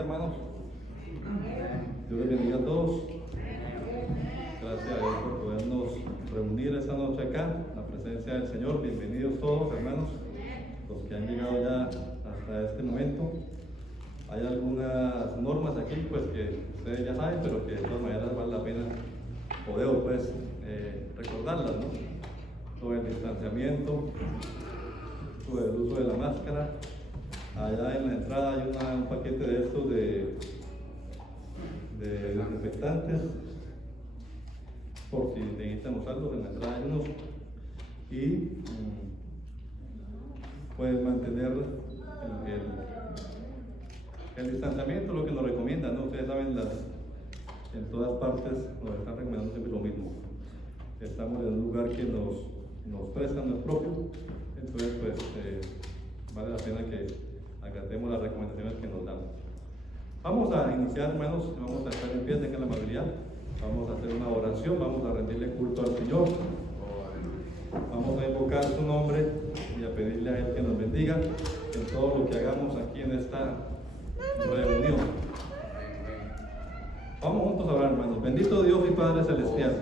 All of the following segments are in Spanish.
bendiga, hermanos. Dios les bendiga a todos. Gracias a Dios por podernos reunir esta noche acá, en la presencia del Señor. Bienvenidos todos, hermanos, los que han llegado ya hasta este momento. Hay algunas normas aquí, pues que ustedes ya saben, pero que de todas maneras vale la pena poder, pues, recordarlas, ¿no? Sobre el distanciamiento, sobre el uso de la máscara. Allá en la entrada hay un paquete de estos de desinfectantes, por si necesitan usarlos. En la entrada hay unos, y pueden mantener el distanciamiento, lo que nos recomiendan, ¿no? Ustedes saben, en todas partes nos están recomendando siempre lo mismo. Estamos en un lugar que nos prestan, no es propio, entonces pues vale la pena que acatemos las recomendaciones que nos dan. Vamos a iniciar, hermanos, vamos a estar en pie, tengan la amabilidad, vamos a hacer una oración, vamos a rendirle culto al Señor, vamos a invocar su nombre y a pedirle a Él que nos bendiga en todo lo que hagamos aquí en esta reunión. Vamos juntos a orar, hermanos. Bendito Dios y Padre Celestial,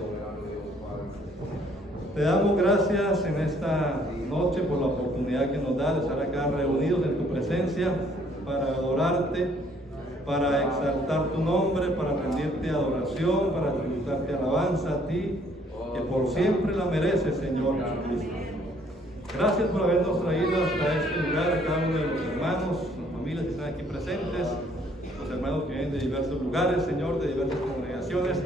te damos gracias en esta noche por la oportunidad que nos da de estar acá reunidos en tu presencia para adorarte, para exaltar tu nombre, para rendirte adoración, para tributarte alabanza a ti, que por siempre la mereces, Señor Jesucristo. Gracias por habernos traído hasta este lugar a cada uno de los hermanos, las familias que están aquí presentes, los hermanos que vienen de diversos lugares, Señor, de diversas congregaciones,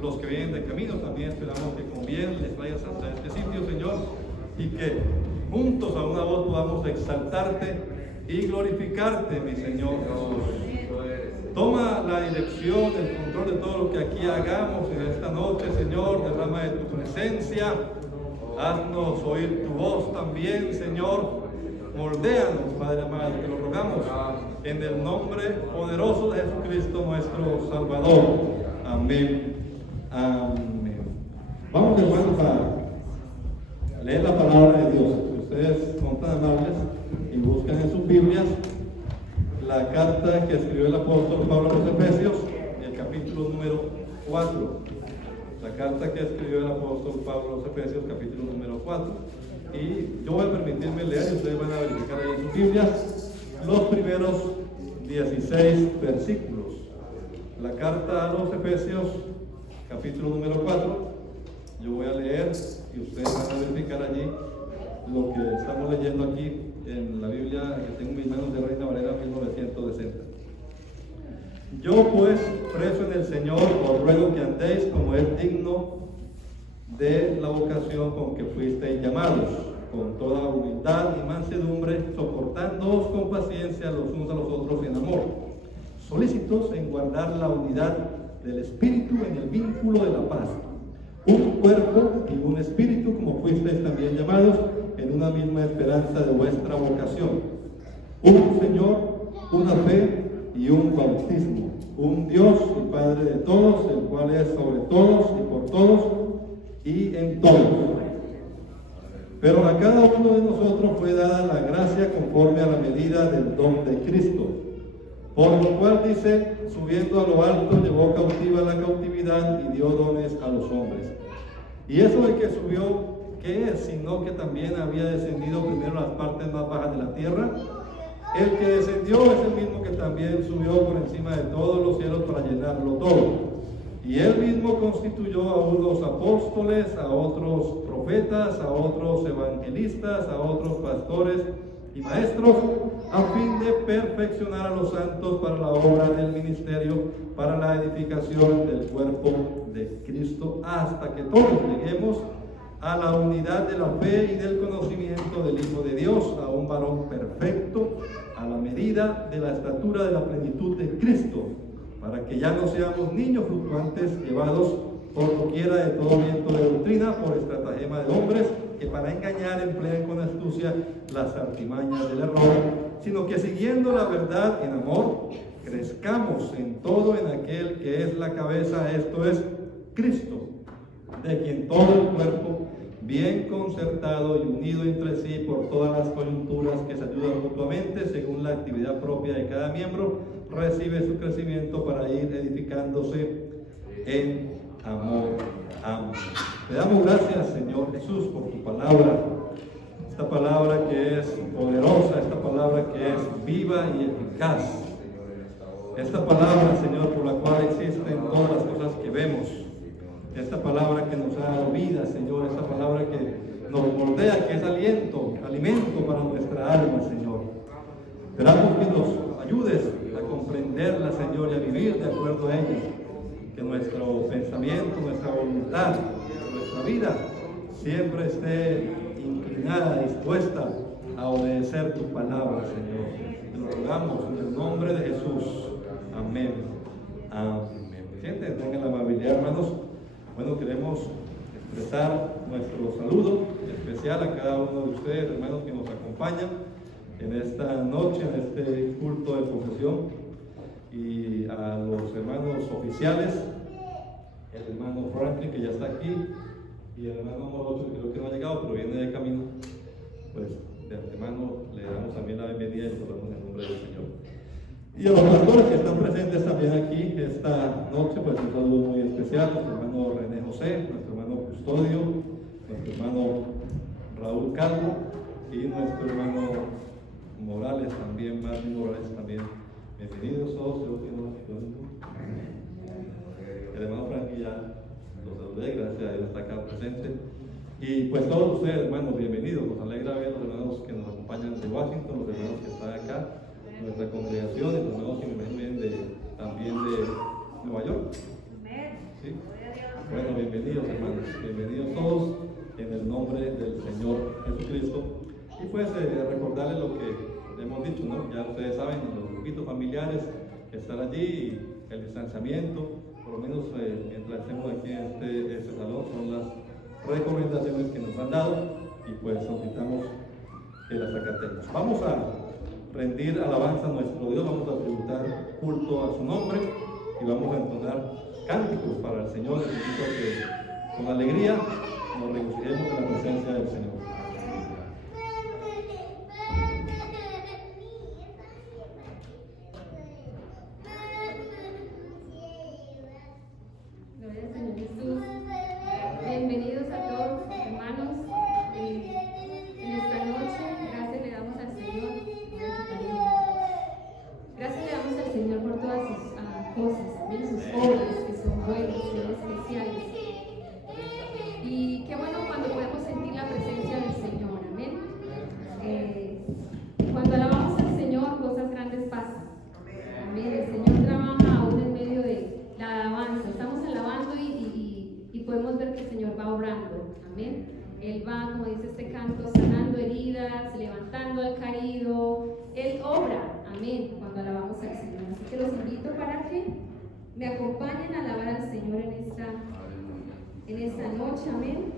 los que vienen de camino. También esperamos que con bien les traigas hasta este sitio, Señor, y que juntos a una voz podamos exaltarte y glorificarte, mi Señor Jesús. Toma la dirección, el control de todo lo que aquí hagamos en esta noche, Señor. Derrama de tu presencia, haznos oír tu voz también, Señor. Moldéanos, Padre amado, te lo rogamos en el nombre poderoso de Jesucristo, nuestro Salvador. Amén. Amén. Vamos, hermanos, a leer la palabra de Dios. Ustedes son tan amables y buscan en sus Biblias la carta que escribió el apóstol Pablo a los Efesios, el capítulo número 4. La carta que escribió el apóstol Pablo a los Efesios, capítulo número 4. Y yo voy a permitirme leer, y ustedes van a verificar ahí en sus Biblias los primeros 16 versículos. La carta a los Efesios, capítulo número 4. Yo voy a leer y ustedes van a verificar allí lo que estamos leyendo aquí en la Biblia que tengo en mis manos de Reina Valera 1960. Yo pues, preso en el Señor, os ruego que andéis como es digno de la vocación con que fuisteis llamados, con toda humildad y mansedumbre, soportándoos con paciencia los unos a los otros en amor, solícitos en guardar la unidad del Espíritu en el vínculo de la paz. Un cuerpo y un espíritu, como fuisteis también llamados, en una misma esperanza de vuestra vocación. Un Señor, una fe y un bautismo. Un Dios y Padre de todos, el cual es sobre todos y por todos y en todos. Pero a cada uno de nosotros fue dada la gracia conforme a la medida del don de Cristo. Por lo cual dice, subiendo a lo alto, llevó cautiva la cautividad y dio dones a los hombres. Y eso de que subió, ¿qué es? Sino que también había descendido primero a las partes más bajas de la tierra. El que descendió es el mismo que también subió por encima de todos los cielos para llenarlo todo. Y él mismo constituyó a unos apóstoles, a otros profetas, a otros evangelistas, a otros pastores y maestros, a fin de perfeccionar a los santos para la obra del ministerio, para la edificación del cuerpo de Cristo, hasta que todos lleguemos a la unidad de la fe y del conocimiento del Hijo de Dios, a un varón perfecto, a la medida de la estatura de la plenitud de Cristo, para que ya no seamos niños fluctuantes, llevados por doquiera de todo viento de doctrina, por estratagema de hombres, que para engañar emplean con astucia las artimañas del error, sino que siguiendo la verdad en amor, crezcamos en todo en aquel que es la cabeza, esto es Cristo, de quien todo el cuerpo, bien concertado y unido entre sí por todas las coyunturas que se ayudan mutuamente según la actividad propia de cada miembro, recibe su crecimiento para ir edificándose en amor. Amén. Te damos gracias, Señor Jesús, por tu palabra. Esta palabra que es poderosa, esta palabra que es viva y eficaz. Esta palabra, Señor, por la cual existen todas las cosas que vemos. Esta palabra que nos ha dado vida, Señor. Esta palabra que nos moldea, que es aliento, alimento para nuestra alma, Señor. Esperamos que nos ayudes a comprenderla, Señor, y a vivir de acuerdo a ella. Que nuestro pensamiento, nuestra voluntad, nuestra vida siempre esté inclinada, dispuesta a obedecer tu palabra, Señor. Te lo rogamos en el nombre de Jesús. Amén. Amén. Sienten, tengan la amabilidad, hermanos. Bueno, queremos expresar nuestro saludo especial a cada uno de ustedes, hermanos, que nos acompañan en esta noche, en este culto de confesión, y a los hermanos oficiales, el hermano Franklin, que ya está aquí, y el hermano Morocho, que creo que no ha llegado, pero viene de camino. Pues de antemano le damos también la bienvenida y saludamos en el nombre del Señor. Y a los pastores que están presentes también aquí esta noche, pues un saludo muy especial, nuestro hermano René José, nuestro hermano Custodio, nuestro hermano Raúl Calvo y nuestro hermano Morales también, Martín Morales también. Bienvenidos todos, el hermano Frankie ya los saludé, gracias a Dios está acá presente. Y pues todos ustedes, hermanos, bienvenidos, nos alegra ver los hermanos que nos acompañan de Washington, los hermanos que están acá, nuestra congregación, los hermanos que me vienen también de Nueva York. ¿Sí? Bueno, bienvenidos, hermanos, bienvenidos todos en el nombre del Señor Jesucristo. Y pues recordarles lo que hemos dicho, ¿no? Ya ustedes saben, los grupitos familiares que están allí, el distanciamiento, por lo menos mientras estemos aquí en este salón, son las recomendaciones que nos han dado y pues solicitamos que las acatemos. Vamos a rendir alabanza a nuestro Dios, vamos a tributar culto a su nombre y vamos a entonar cánticos para el Señor. Necesito que con alegría nos regocijemos en la presencia del Señor. Gloria al Señor Jesús. Bienvenidos a todos, hermanos. En esta noche, gracias le damos al Señor. Gracias le damos al Señor por todas sus cosas, también sus obras que son buenas, son especiales. Y qué bueno cuando podemos sentir la presencia del Señor, amén. Cuando alabamos al Señor, cosas grandes pasan. Amén. El Señor trabaja aún en medio de la alabanza. Estamos alabando y podemos ver que el Señor va obrando. Amén. Él va, como dice este canto, sanando heridas, levantando al caído. Él obra. Amén. Cuando alabamos al Señor. Así que los invito para que me acompañen a alabar al Señor en esta noche. Amén.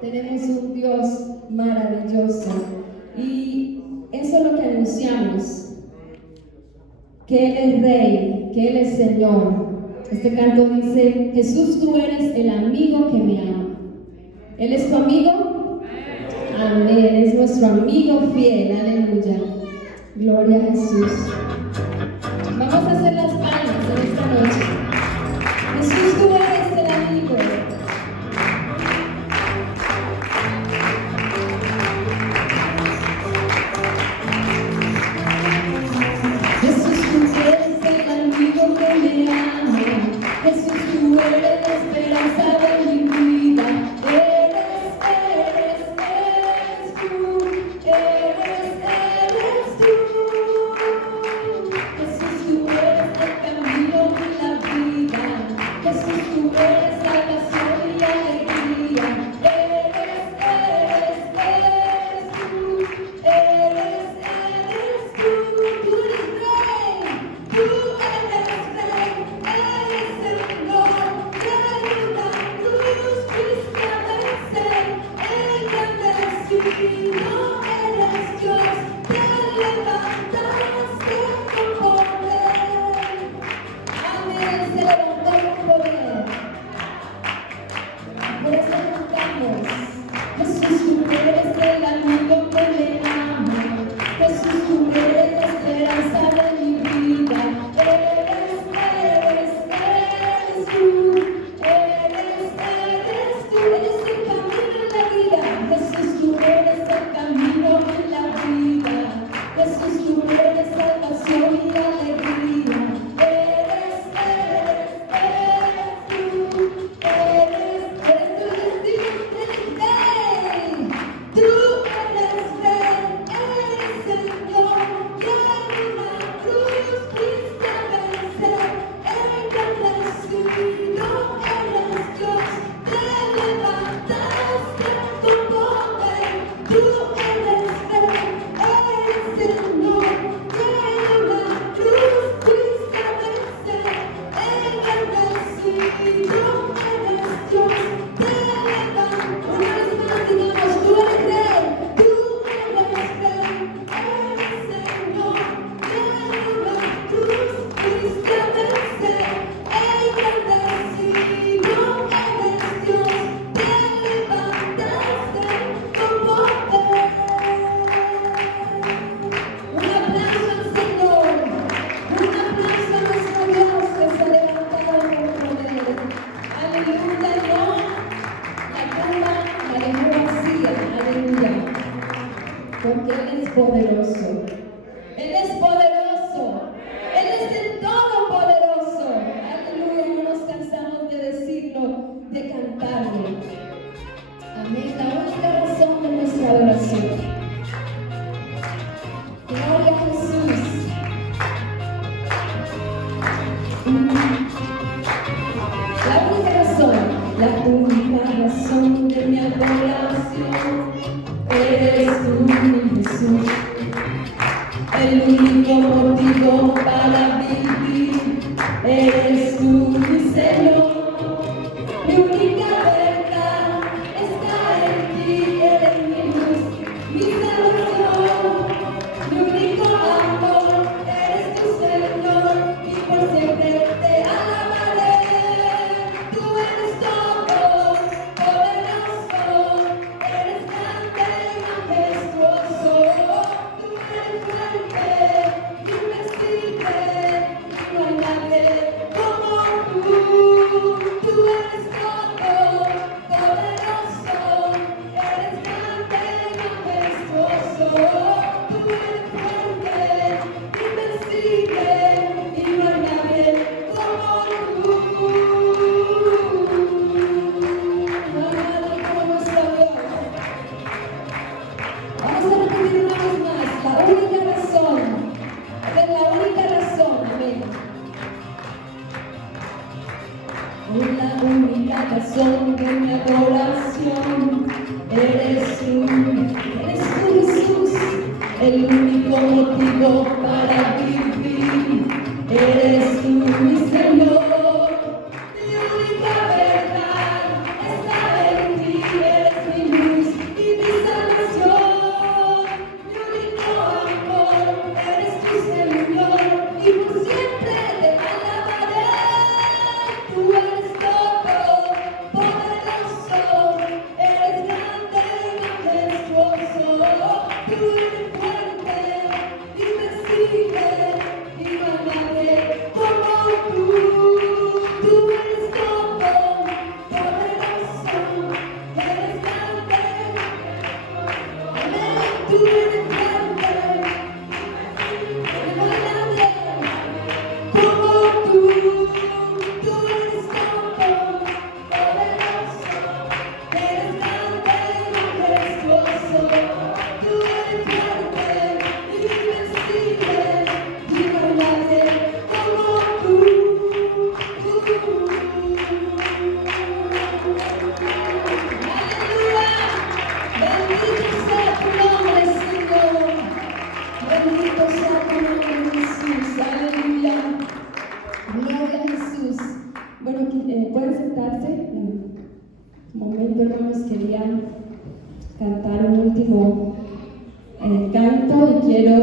Tenemos un Dios maravilloso y eso es lo que anunciamos, que Él es Rey, que Él es Señor. Este canto dice: Jesús, tú eres el amigo que me ama. ¿Él es tu amigo? Amén, es nuestro amigo fiel, aleluya. Gloria a Jesús. Vamos a hacer las palmas en esta noche. Jesús, tú eres el amigo. Jesús, tú eres el amigo que me ama. Jesús, tú eres la esperanza de mi vida. Eres tú. Jesús, tú eres el camino. poderoso. Él es poderoso. Él es el todopoderoso. Aleluya, no nos cansamos de decirlo, de cantarle. Amén. La única razón de nuestra adoración. Gloria a Jesús. La única razón de mi adoración eres tú, mi Jesús. El único motivo para vivir eres tú, mi Señor. Mi única verdad está en ti, eres mi luz, mi salvación. Mi único amor eres tu Señor y por siempre te alabaré. Tú eres todo, poderoso, eres grande y majestuoso. Tú eres fuerte, invencible, y no hay nadie como tú. Tú eres todo, poderoso, eres grande y majestuoso. Tú eres fuerte, invencible, y no hay nadie como tú. No hay nadie como nuestro Dios. Vamos a repetir una vez más, la única razón, es la única razón, amén. La única razón de mi adoración eres tú, Jesús. El único motivo para vivir eres tú, mi Señor. Mi única verdad está en ti, eres mi luz y mi salvación. Mi único amor eres tu Señor y por siempre te alabaré. Tú eres todo, poderoso, eres grande y majestuoso. Tú eres fuerte, invencible, y no hay nadie como tú. Tú eres todo, poderoso, eres grande. Amén. Tú eres fuerte, y no hay nadie como tú. Tú eres todo, poderoso, eres grande y majestuoso. Tú eres fuerte, invencible, y no hay nadie como tú. Aleluya. Bendito sea tu nombre, Señor. Bendito sea tu nombre, Jesús. Aleluya. Gloria a Jesús. Bueno, pueden sentarse. Un momento, hermanos, quería cantar un último canto y quiero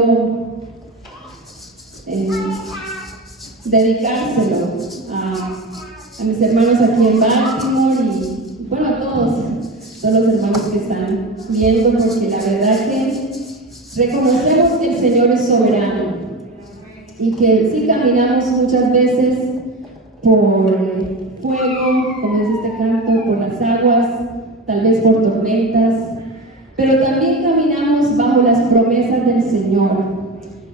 dedicárselo a mis hermanos aquí en Baltimore y bueno, a todos los hermanos que están viendo, porque la verdad que reconocemos que el Señor es soberano y que sí caminamos muchas veces por fuego, como dice este canto, por las aguas, tal vez por tormentas, pero también caminamos bajo las promesas del Señor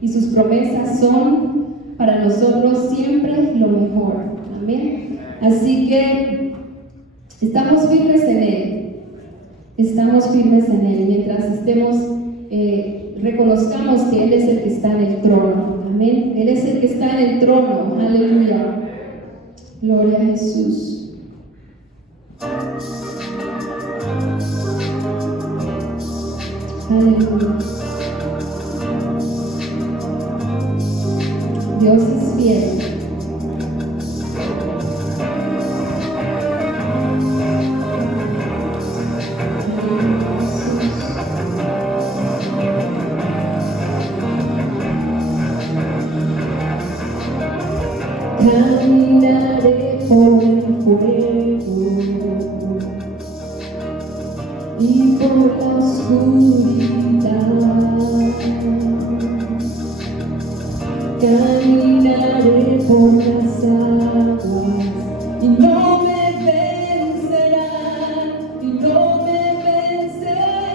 y sus promesas son para nosotros siempre lo mejor. Amén. Así que estamos firmes en Él. Estamos firmes en Él. Mientras estemos, reconozcamos que Él es el que está en el trono. Amén. Él es el que está en el trono. Aleluya. Gloria a Jesús. Aleluya. Dios es fiel. Caminaré por el fuego y por la oscuridad. Caminaré por las aguas y no me vencerán, y no me vencerán.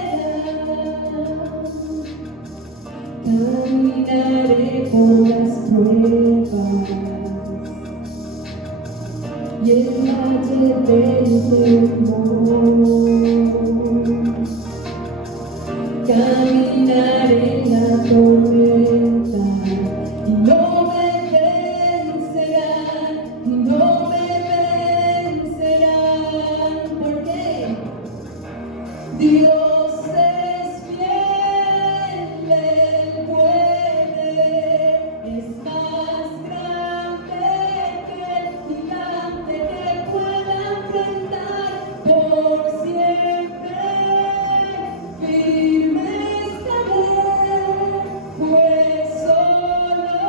Dios es fiel, Él puede, es más grande que el gigante que pueda enfrentar por siempre. Firme estaré, pues solo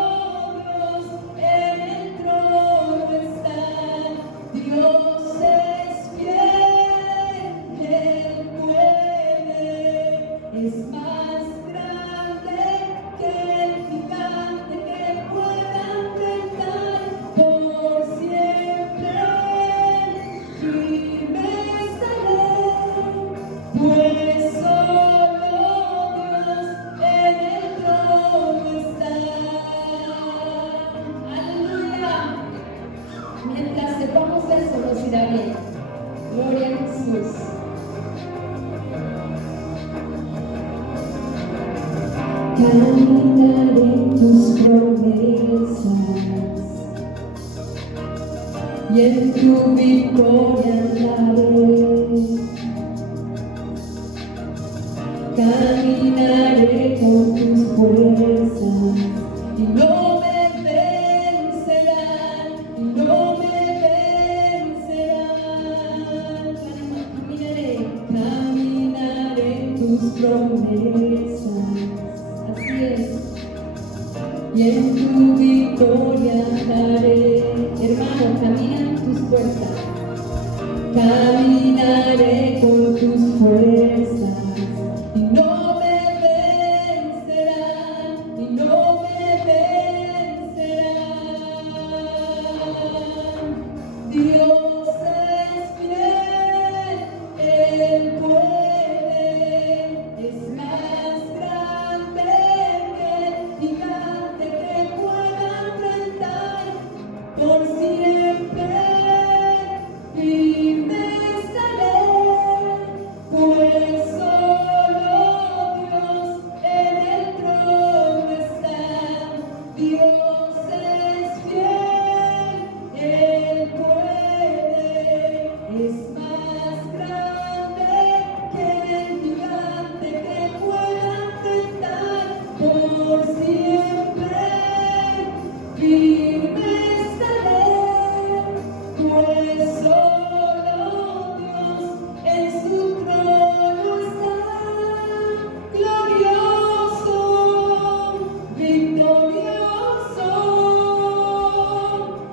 Dios en el trono está. Dios es fiel, Él puede, es más grande que el gigante que pueda enfrentar por siempre. Firme estaré, pues solo Dios en el trono está. Aleluya. Mientras sepamos eso, nos irá bien. Gloria a Jesús. Caminaré en tus promesas y en tu victoria andaré. Caminaré con tus fuerzas y no me vencerán, y no me vencerán. Caminaré en tus promesas, así es, y en tu victoria andaré. Hermano, camina en tus fuerzas, caminaré con tus fuerzas. Y no me vencerán, y no me vencerán. Dios es fiel, Él puede, es más grande que el gigante que pueda enfrentar por siempre. Firme estaré, pues solo Dios en el trono está. Dios es fiel, Él puede, es más grande que el gigante que pueda enfrentar por siempre. Firme estaré, pues solo Dios en su trono está. Glorioso, victorioso,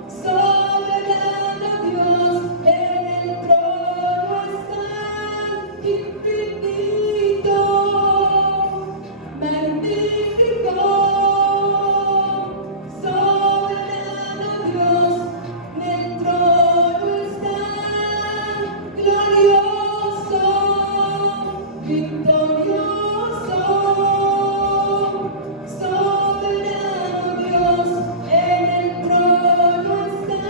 soberano Dios en el trono está. Infinito, magnífico, soberano Dios en el trono está. Glorioso, victorioso, soberano Dios en el trono está.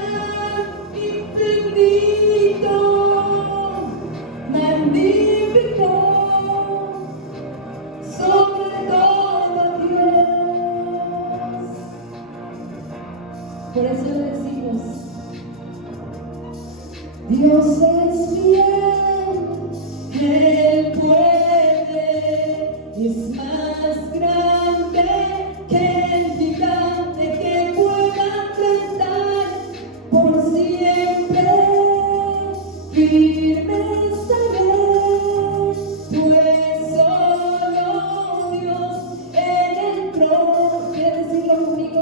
Infinito, magnífico, sobre todo Dios. Por eso le decimos, Dios es fiel, Él puede, es más grande que el gigante que pueda enfrentar por siempre. Firme estaré, pues solo Dios en el trono. ¿Quieres decirlo conmigo?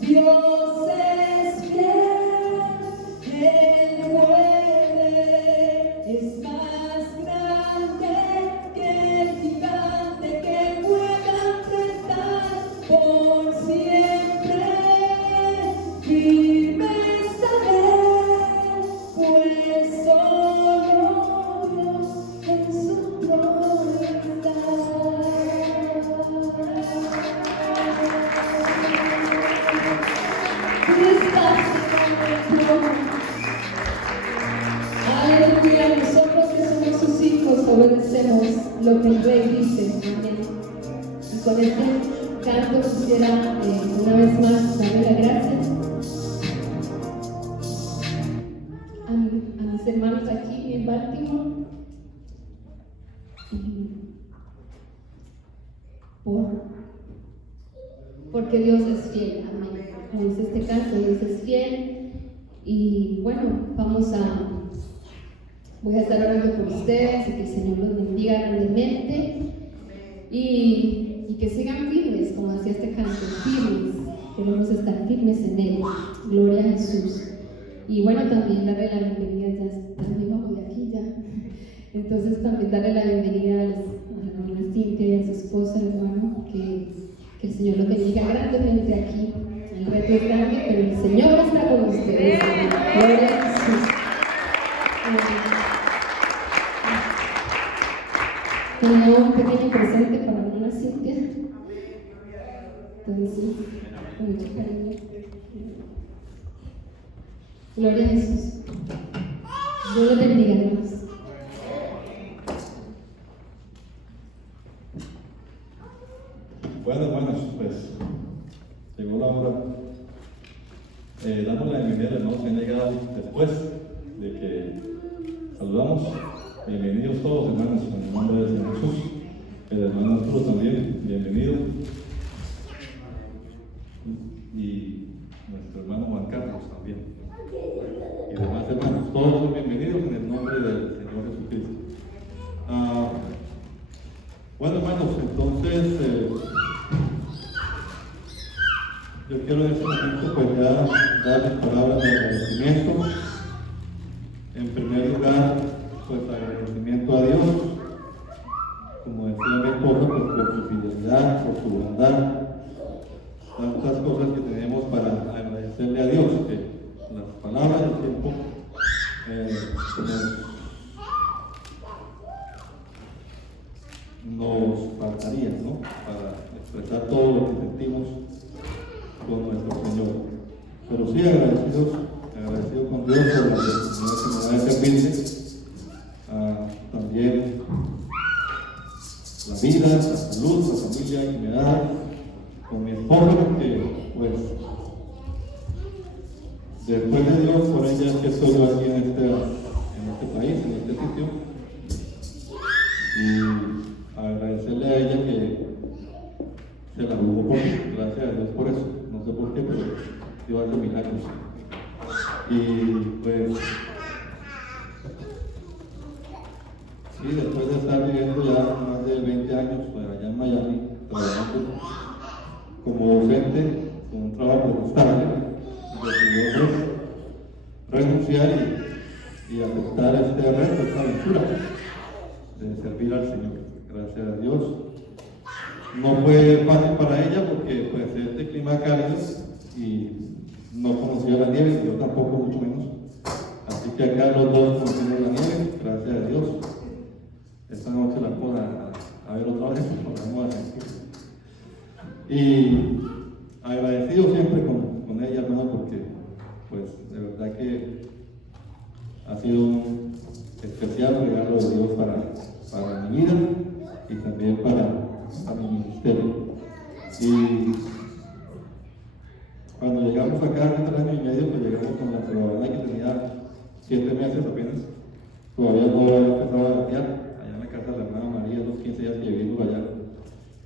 Dios es fiel, Él puede, es más grande que el gigante que pueda enfrentar por siempre. Firme estaré, pues solo Dios en su trono está. Tú estás en el trono. Aleluya, nosotros que somos sus hijos obedecemos lo que el Rey dice. Amén. Y con este canto quisiera una vez más darle las gracias a mis hermanos aquí en Baltimore, Porque Dios es fiel, amén. Como dice este canto, Dios es fiel. Y bueno, voy a estar orando por ustedes y que el Señor los bendiga grandemente y que sigan firmes, como decía este canto, firmes. Queremos estar firmes en Él. Gloria a Jesús. Y bueno, también darle la bienvenida, ya también vamos de aquí ya. Entonces también darle la bienvenida a la hermana Cintia y a su esposa, hermano, que el Señor los bendiga grandemente aquí. El reto es grande, pero el Señor está con ustedes. Gloria a Jesús. Tengo un pequeño presente para la hermana Cintia. Entonces, con mucho cariño. Gloria a Jesús. Dios los bendiga, hermanos. Bueno, hermanos, pues llegó la hora. Damos la bienvenida a los hermanos que han llegado después de que saludamos. Bienvenidos todos, hermanos, en el nombre del Señor Jesús. El hermano Arturo también, bienvenido. Y nuestro hermano Juan Carlos también. Y demás hermanos, todos son bienvenidos en el nombre del Señor Jesucristo. Bueno, hermanos, entonces yo quiero en este momento pues ya darles palabras de agradecimiento. En primer lugar, pues agradecimiento a Dios, como decía mi esposa, pues por su fidelidad, por su bondad, tantas cosas que tenemos para agradecerle a Dios, que las palabras del tiempo nos faltarían, ¿no? Para expresar todo lo que sentimos con nuestro Señor. Pero sí agradecido con Dios por la oportunidad que me da de servirle. También la vida, la salud, la familia que me da, con mi esposa, porque pues después de Dios, por ella es que estoy yo aquí en este país, en este sitio. Y agradecerle a ella que se la jugó por mí, gracias a Dios por eso. No sé por qué, pero Dios hace milagros. Y pues sí, después de estar viviendo ya más de 20 años pues, allá en Miami, trabajando como docente, con un trabajo pues, estable, decidió pues, renunciar y aceptar este reto, esta aventura de servir al Señor. Gracias a Dios. No fue fácil para ella porque pues, es de clima cálido y no conocía la nieve, yo tampoco, mucho menos. Así que acá los dos conocimos la nieve, gracias a Dios. Esta noche la puedo a ver otra vez, vamos a ver. Y agradecido siempre con ella, hermano, porque pues de verdad que ha sido un especial regalo de Dios para mi vida y también para mi ministerio. Y cuando llegamos acá hace 3 años y medio, pues llegamos con la ciudadanía que tenía 7 meses apenas. Todavía no había empezado a gatear. Allá en la casa de la hermana María, los 15 días que vivimos allá,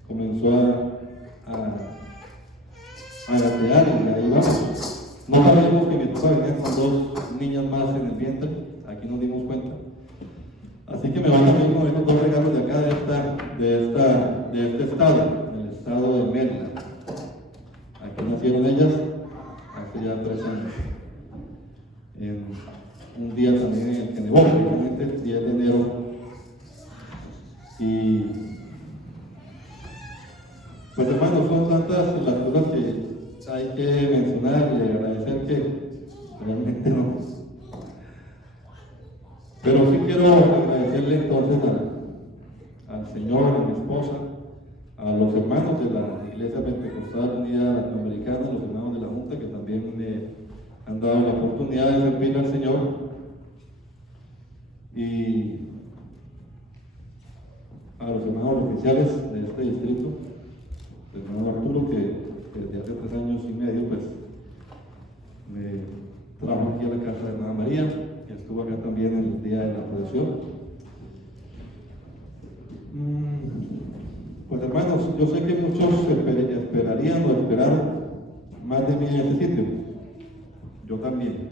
comenzó a gatear y ahí vamos. No sabíamos que mi esposa venía con 2 niñas más en el vientre. Aquí nos dimos cuenta. Así que me van a venir con estos 2 regalos de acá, de este estado, del estado de Mérida. Aquí nacieron ellas hace ya 3 años. En un día también en el que nevó, precisamente el 10 de enero. Y pues hermanos, son tantas las cosas que hay que mencionar y agradecer que realmente no. Pero sí quiero agradecerle entonces al Señor, a mi esposa, a los hermanos de la Iglesia Pentecostal Unida Latinoamericana, los hermanos de la Junta que también me han dado la oportunidad de servir al Señor, y a los hermanos oficiales de este distrito, el hermano Arturo, que desde hace 3 años y medio pues me trajo aquí a la casa de la hermana María, que estuvo acá también el día de la procesión. hermanos, yo sé que muchos esperarían o esperaron más de mí en este sitio. Yo también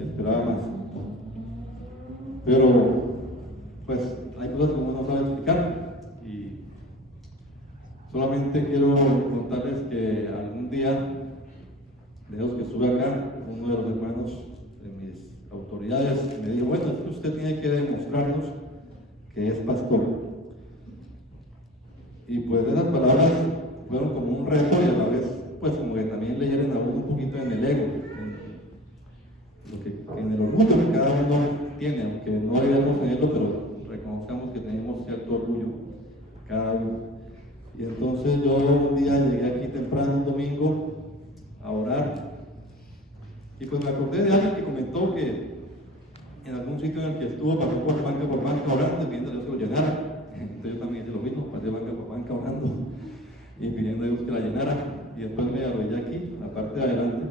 esperaba más. Pero, pues, hay cosas que uno no sabe explicar. Y solamente quiero contarles que algún día, de los que estuve acá, uno de los hermanos de mis autoridades me dijo: bueno, es que usted tiene que demostrarnos que es pastor. Y pues esas palabras fueron como un reto y a la vez, pues como que también le hieren a uno un poquito en el ego, en el orgullo que cada uno tiene, aunque no debemos tenerlo, pero reconozcamos que tenemos cierto orgullo cada uno. Y entonces yo un día llegué aquí temprano, un domingo, a orar, y pues me acordé de alguien que comentó que en algún sitio en el que estuvo pasó por banca orando, pidiendo a Dios que lo llenara. Entonces yo también hice lo mismo, pasé banca por banca orando y pidiendo a Dios que la llenara, y después me arrodillé aquí, la parte de adelante,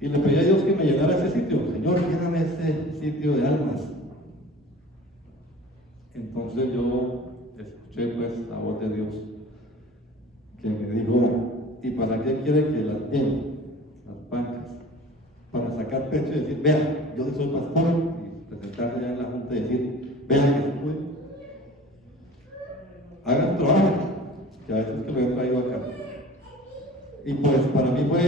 y le pedí a Dios que me llenara ese sitio. Señor, lléname ese sitio de almas. Entonces yo escuché pues la voz de Dios que me dijo: ¿y para qué quiere que las llene, las bancas? Para sacar pecho y decir: vean, yo soy pastor, y presentarse ya en la junta y decir: vean que se puede. Hagan su trabajo, que a veces que lo he traído acá. Y pues para mí fue,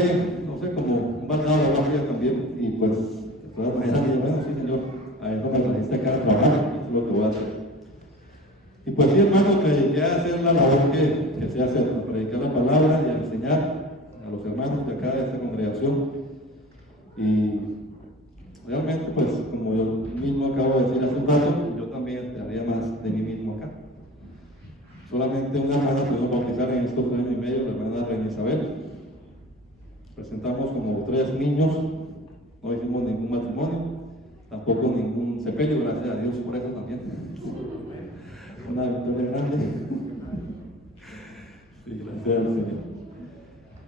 no sé, como un baldado de agua fría también. Y pues de todas maneras dije: bueno, sí, Señor, a eso me trajiste acá a trabajar, eso es lo que voy a hacer. Y pues sí, hermano, me dediqué a hacer la labor que sé hacer, a predicar la palabra y a enseñar a los hermanos de acá de esta congregación. Y realmente, pues, como yo mismo acabo de decir hace un rato, yo también esperaría más de mí mismo acá. Solamente una hermana pudimos bautizar en estos 2 años y medio, la hermana Reina Isabel. Presentamos como 3 niños, no hicimos ningún matrimonio, tampoco ningún sepelio, gracias a Dios por eso también. Una victoria grande. Sí, gracias al Señor.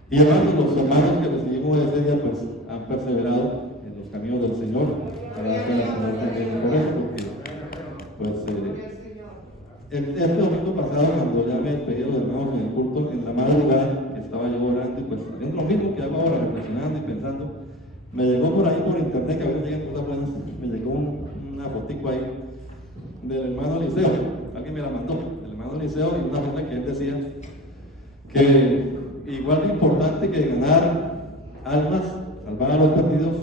Y hermanos, los hermanos que recibimos ese día, pues, han perseverado en los caminos del Señor. Gracias al Señor también por esto, porque, pues, este domingo pasado, cuando ya me despedí de los hermanos en el culto, en la madrugada, estaba yo orando y pues haciendo lo mismo que hago ahora, reflexionando y pensando, me llegó por ahí por internet, que a veces llegan cosas buenas, me llegó una fotico ahí del hermano Eliseo, alguien me la mandó, el hermano Eliseo, y una cosa que él decía, que igual de importante que ganar almas, salvar a los perdidos,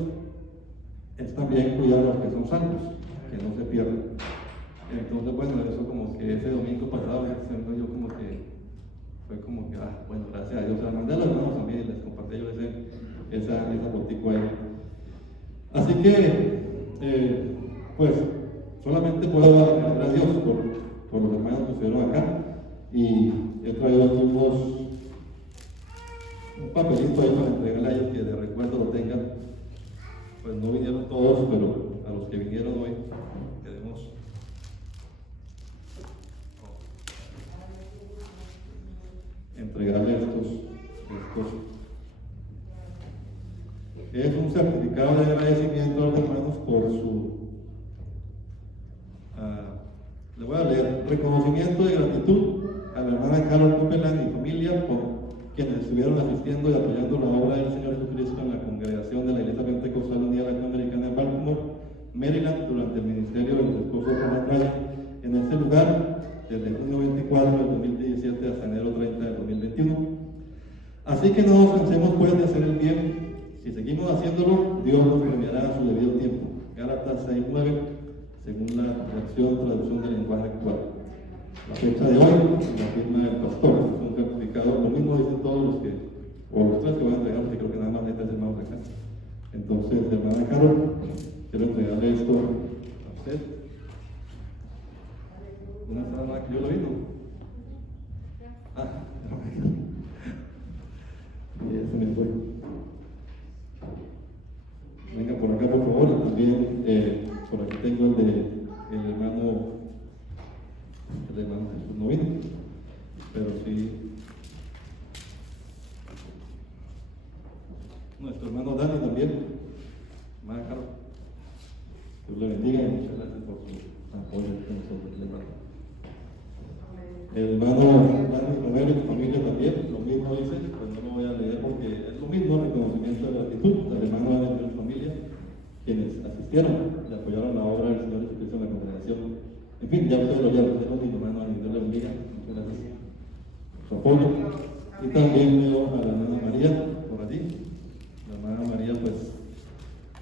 es también cuidar a los que son salvos, que no se pierdan. Entonces, bueno, eso como que ese domingo pasado, yo como que, fue como que, bueno, gracias a Dios, se la mandé a los hermanos también, les compartí yo esa fotico ahí. Así que, pues, solamente puedo agradecer a Dios por los hermanos que estuvieron acá, y he traído aquí un papelito ahí para entregarle a ellos que de recuerdo lo tengan. Pues no vinieron todos, pero a los que vinieron hoy queremos entregarle estos. Es un certificado de agradecimiento a los hermanos por su, le voy a leer: reconocimiento de gratitud a la hermana Carol Copeland y familia por quienes estuvieron asistiendo y apoyando la obra del Señor Jesucristo en la congregación de la Iglesia Pentecostal Unida Latinoamericana en Baltimore, Maryland, durante el ministerio de los esposos de la Raya en este lugar, desde junio 24 del 2017 hasta enero 30 del 2021. Así que no nos cansemos pues de hacer el bien. Si seguimos haciéndolo, Dios nos premiará a su debido tiempo. Gálatas 6:9, según la traducción del lenguaje actual. La fecha de hoy, la firma del pastor, es un certificado, lo mismo dicen todos los que, o los 3 que van a entregar, porque creo que nada más hay 3 hermanos acá. Entonces, hermana Carol, quiero entregarle esto a usted. ¿Dónde está la hermana que yo lo vi? Y eso me fue. Venga por acá, por favor. Y también, por aquí tengo el hermano Jesús no vino, pero sí nuestro hermano Dani también, hermana Carlos. Dios le bendiga y muchas gracias por su apoyo con nosotros, hermano. El hermano Dani Romero y su familia también, lo mismo dice, pues no lo voy a leer porque es lo mismo, reconocimiento de gratitud al hermano Dani y su familia, quienes asistieron y apoyaron la obra del Señor Jesucristo en la congregación. En fin, ya ustedes lo oyeron, es lo mismo, hermano Dani, Dios le bendiga, muchas gracias por su apoyo. Y también veo a la hermana María por allí. La hermana María, pues,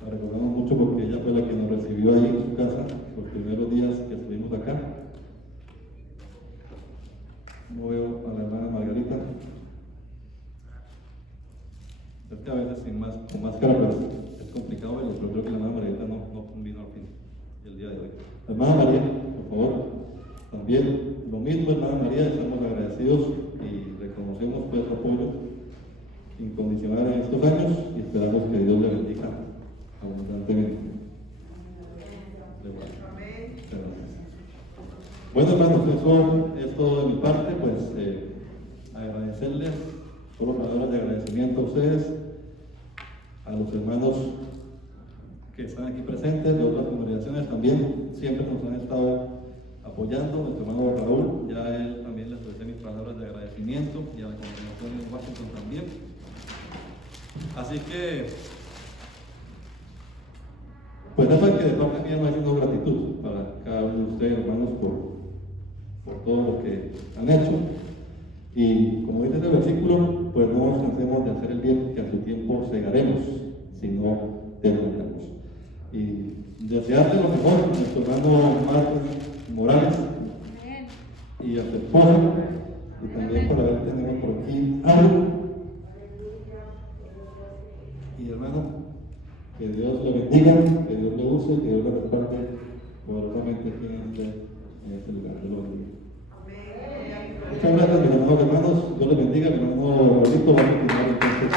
la recordamos mucho porque ella fue la que nos recibió ahí en su casa los primeros días que estuvimos acá. No veo a la hermana Margarita. Es que a veces con máscara pues, es complicado verlo, pero creo que la hermana Margarita no vino al fin el día de hoy. La hermana María, por favor, también lo mismo, hermana María, estamos agradecidos y reconocemos pues su apoyo incondicional en estos años y esperamos que Dios le bendiga abundantemente. Bueno, hermanos, eso es todo de mi parte, pues agradecerles, solo palabras de agradecimiento a ustedes, a los hermanos que están aquí presentes, de otras congregaciones también, siempre nos han estado apoyando, nuestro hermano Raúl, ya él también le expresé mis palabras de agradecimiento y a la congregación en Washington también. Así que, pues eso es que de parte mía no hay sino gratitud para cada uno de ustedes, hermanos, por todo lo que han hecho. Y como dice el versículo, pues no nos cansemos de hacer el bien, que a su tiempo segaremos, si no terminamos. Y desearle lo mejor a nuestro hermano Marcos Morales y a su esposa, y también por haber tenido por aquí algo. Y hermano, que Dios le bendiga, que Dios le use, que Dios le respalde poderosamente aquí en este lugar. Dios lo bendiga. Muchas gracias, mis amados hermanos. Dios les bendiga. Mi hermano Rolito va a continuar entonces.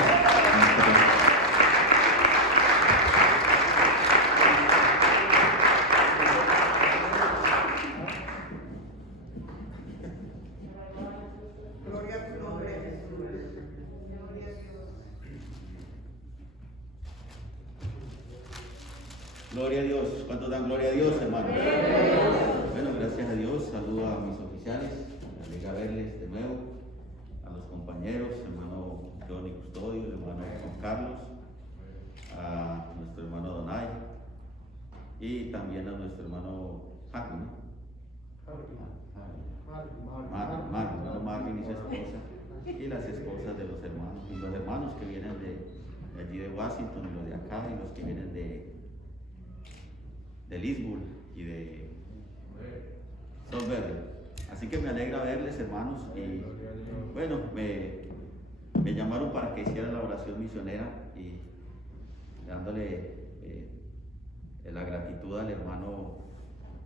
Gloria a tu nombre, Jesús. Gloria a Dios. ¿Cuántos dan gloria a Dios, hermano? Bueno, gracias a Dios. Saludo a mis oficiales. Me alegra verles de nuevo. A los compañeros, hermano Johnny Custodio, hermano Juan Carlos, a nuestro hermano Donay y también a nuestro hermano Marvin, hermano Marvin y su esposa, y las esposas de los hermanos, y los hermanos que vienen de allí de Washington, y los de acá, y los que vienen de Lisburn y de Salisbury. Así que me alegra verles, hermanos, y bueno, me llamaron para que hiciera la oración misionera y dándole la gratitud al hermano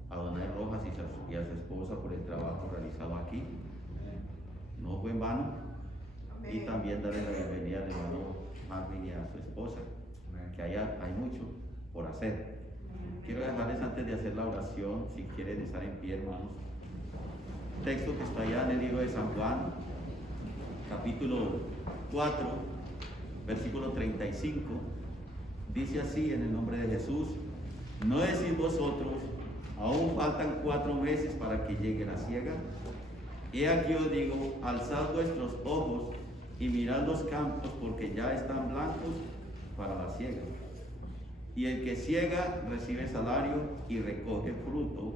Adonai Rojas y a su esposa por el trabajo realizado aquí. No fue en vano. Y también darle la bienvenida al hermano Marvin y a su esposa, que hay mucho por hacer. Quiero dejarles antes de hacer la oración, si quieren estar en pie, hermanos, texto que está allá en el libro de San Juan, capítulo 4, versículo 35, dice así en el nombre de Jesús: ¿no decís vosotros, aún faltan 4 meses para que llegue la siega? He aquí os digo, alzad vuestros ojos y mirad los campos, porque ya están blancos para la siega. Y el que siega recibe salario y recoge fruto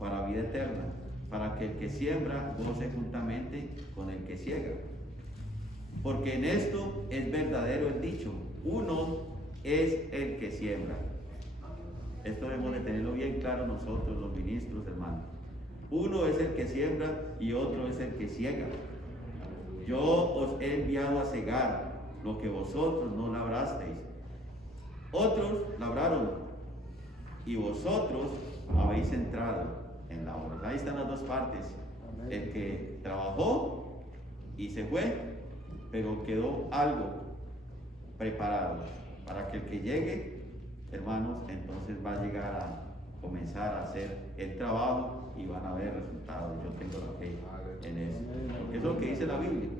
para vida eterna, para que el que siembra goce juntamente con el que siega. Porque en esto es verdadero el dicho: uno es el que siembra. Esto debemos de tenerlo bien claro nosotros los ministros, hermanos. Uno es el que siembra y otro es el que siega. Yo os he enviado a segar lo que vosotros no labrasteis. Otros labraron y vosotros habéis entrado en la obra. Ahí están las dos partes. El que trabajó y se fue, pero quedó algo preparado para que el que llegue, hermanos, entonces va a llegar a comenzar a hacer el trabajo y van a ver resultados. Yo tengo la fe en eso, porque es lo que dice la Biblia.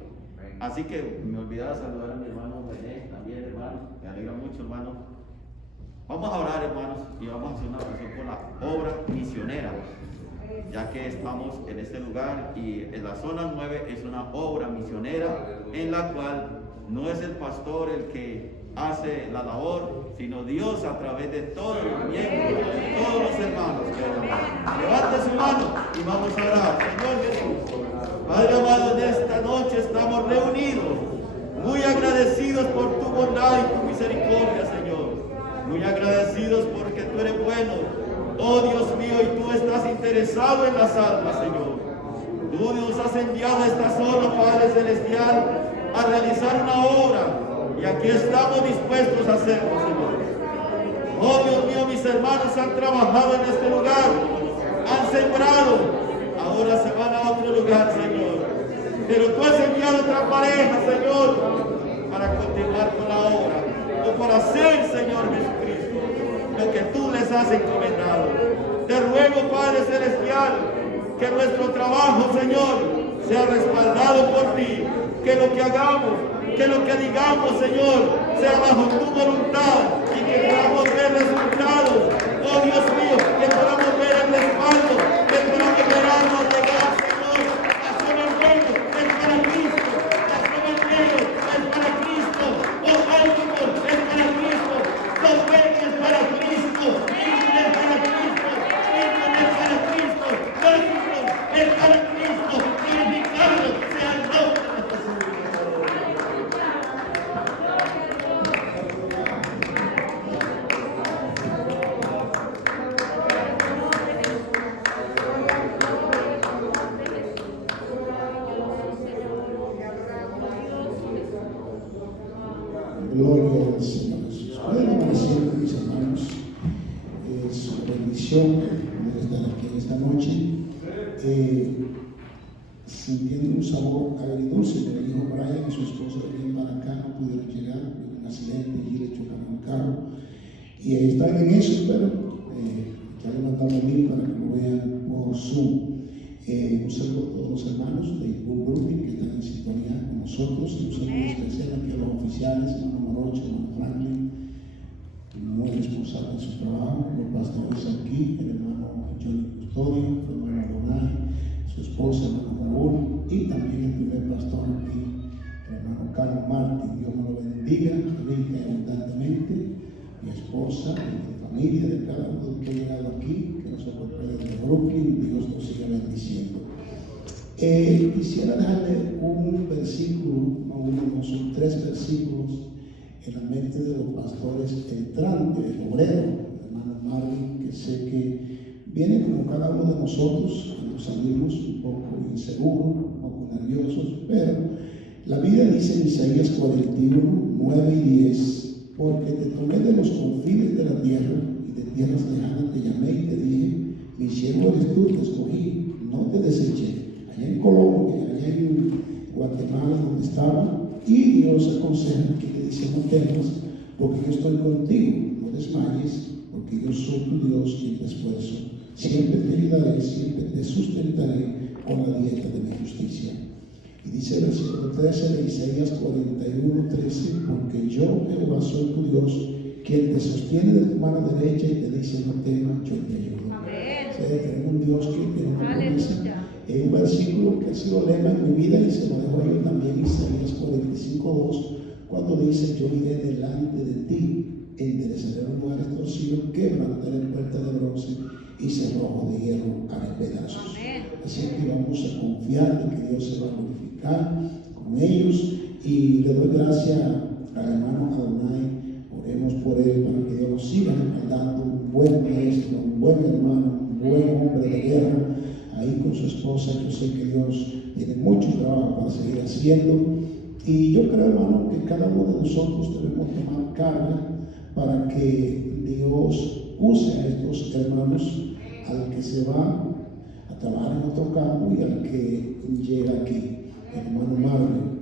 Así que me olvidaba saludar a mi hermano René también, hermano. Me alegra mucho, hermano. Vamos a orar, hermanos, y vamos a hacer una oración por la obra misionera ya que estamos en este lugar y en la zona 9 es una obra misionera en la cual no es el pastor el que hace la labor, sino Dios a través de todos los miembros, todos los hermanos. Levante su mano y vamos a orar. Señor Jesús, Padre amado, en esta noche estamos reunidos, muy agradecidos por tu bondad y tu misericordia, Señor. Muy agradecidos porque tú eres bueno. Oh Dios mío, y tú estás interesado en las almas, Señor. Tú nos has enviado a esta zona, Padre Celestial, a realizar una obra. Y aquí estamos dispuestos a hacerlo, Señor. Oh Dios mío, mis hermanos han trabajado en este lugar, han sembrado, ahora se van a otro lugar, Señor. Pero tú has enviado otra pareja, Señor, para continuar con la obra, o para hacer, Señor Jesucristo, lo que tú les has encomendado. Te ruego, Padre Celestial, que nuestro trabajo, Señor, sea respaldado por ti, que lo que hagamos, que lo que digamos, Señor, sea bajo tu voluntad y que podamos ver resultados. Oh Dios mío, que podamos ver el respaldo, que podamos ver algo llegar, Señor. La zona negro es para Cristo, la zona negro es para Cristo, los Baltimore es para Cristo, los Beques es para Cristo, Houston es para Cristo, Houston es para Cristo, Washington es para Cristo, glorificado sea el nombre de Jesús. Gloria al Señor Jesús. Pueden amanecer, mis hermanos. Es una bendición poder estar aquí en esta noche. Sintiendo un sabor agridulce, me dijo Brian y su esposa venían para acá, no pudieron llegar, hubo un accidente y le chocaron un carro. Y están en eso, pero ya le mandamos el link para que lo vean por Zoom. Un saludo a todos los hermanos de Brooklyn que están en sintonía con nosotros. Un saludo especial aquí a los oficiales, hermano Morocho, hermano Franklin, muy responsable de su trabajo, los pastores aquí, el hermano Johnny Custodio, el hermano Donay, su esposa, el hermano Raúl, y también el primer pastor aquí, el hermano Carlos Martín. Dios me lo bendiga, rica y abundantemente, mi esposa, mi familia, de cada uno que ha llegado aquí, que nos acompaña desde Brooklyn. Dios nos siga bendiciendo. Quisiera dejarle un versículo, no uno, son 3 versículos en la mente de los pastores entrantes, el obrero, el hermano Marvin, que sé que viene como cada uno de nosotros cuando salimos un poco inseguros, un poco nerviosos, pero la Biblia dice en Isaías 41, 9 y 10, porque te tomé de los confines de la tierra y de tierras lejanas te llamé y te dije, mi siervo eres tú, te escogí, no te deseché. Allá en Colombia, allá en Guatemala, donde estaba, y Dios aconseja que te dice no temas, porque yo estoy contigo, no desmayes, porque yo soy tu Dios quien te esfuerzo. Siempre te ayudaré, siempre te sustentaré con la dieta de mi justicia. Y dice el versículo 13 de Isaías 41, 13, porque yo, Jehová, soy tu Dios, quien te sostiene de tu mano derecha y te dice no temas, yo te ayudo. Tenemos un Dios que tiene una promesa. Es un versículo que ha sido lema en mi vida y se lo dejo yo también, Isaías 45, 2, cuando dice yo iré delante de ti, enderezaré los lugares torcidos, quebrantaré puertas de bronce y cerrojo de hierro haré pedazos. Así que vamos a confiar en que Dios se va a glorificar con ellos, y le doy gracias al hermano Adonai. Oremos por él para que Dios nos siga respaldando, un buen maestro, un buen hermano, un buen hombre de guerra, ahí con su esposa. Yo sé que Dios tiene mucho trabajo para seguir haciendo, y yo creo, hermano, que cada uno de nosotros debemos tomar carga para que Dios use a estos hermanos, al que se va a trabajar en otro campo y al que llega aquí, el hermano Marvin.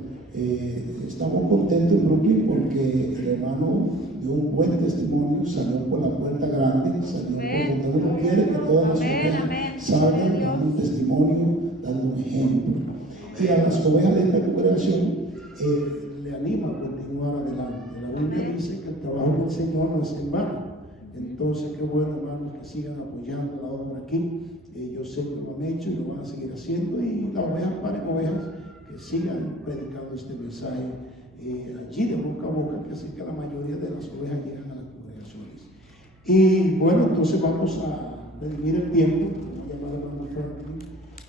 Estamos contentos en Brooklyn porque el hermano dio un buen testimonio, salió por la puerta grande, salió por donde uno quiere que todas las ovejas salgan dando un testimonio, dando un ejemplo. Y a las ovejas de esta congregación le anima a continuar adelante. La Biblia dice que el trabajo del Señor no es en vano. Entonces, qué bueno, hermanos, que sigan apoyando la obra aquí. Yo sé que lo han hecho y lo van a seguir haciendo. Y las ovejas paren ovejas, que sigan predicando este mensaje allí de boca a boca, que así que la mayoría de las ovejas llegan a las congregaciones. Y bueno, entonces vamos a redimir el tiempo, como llama el hermano Franklin,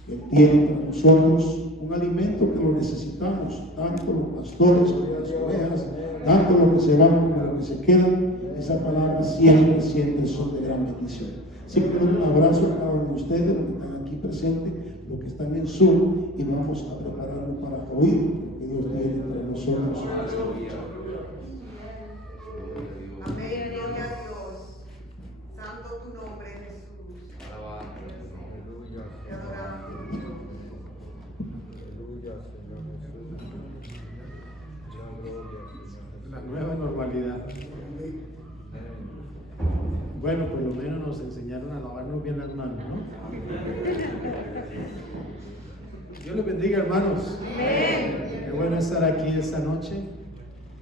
el tiempo para nosotros, un alimento que lo necesitamos, tanto los pastores como las ovejas, tanto los que se van como los que se quedan. Esa palabra siempre son de gran bendición. Así que un abrazo a cada uno de ustedes, los que están aquí presentes, los que están en Zoom, y vamos a prepararnos para oír lo que Dios tiene entre nosotros. Amén, gloria a Dios. Santo tu nombre, Jesús. Te adoramos. La nueva normalidad. Bueno, por lo menos nos enseñaron a lavarnos bien las manos, ¿no? Dios les bendiga, hermanos. Qué bueno estar aquí esta noche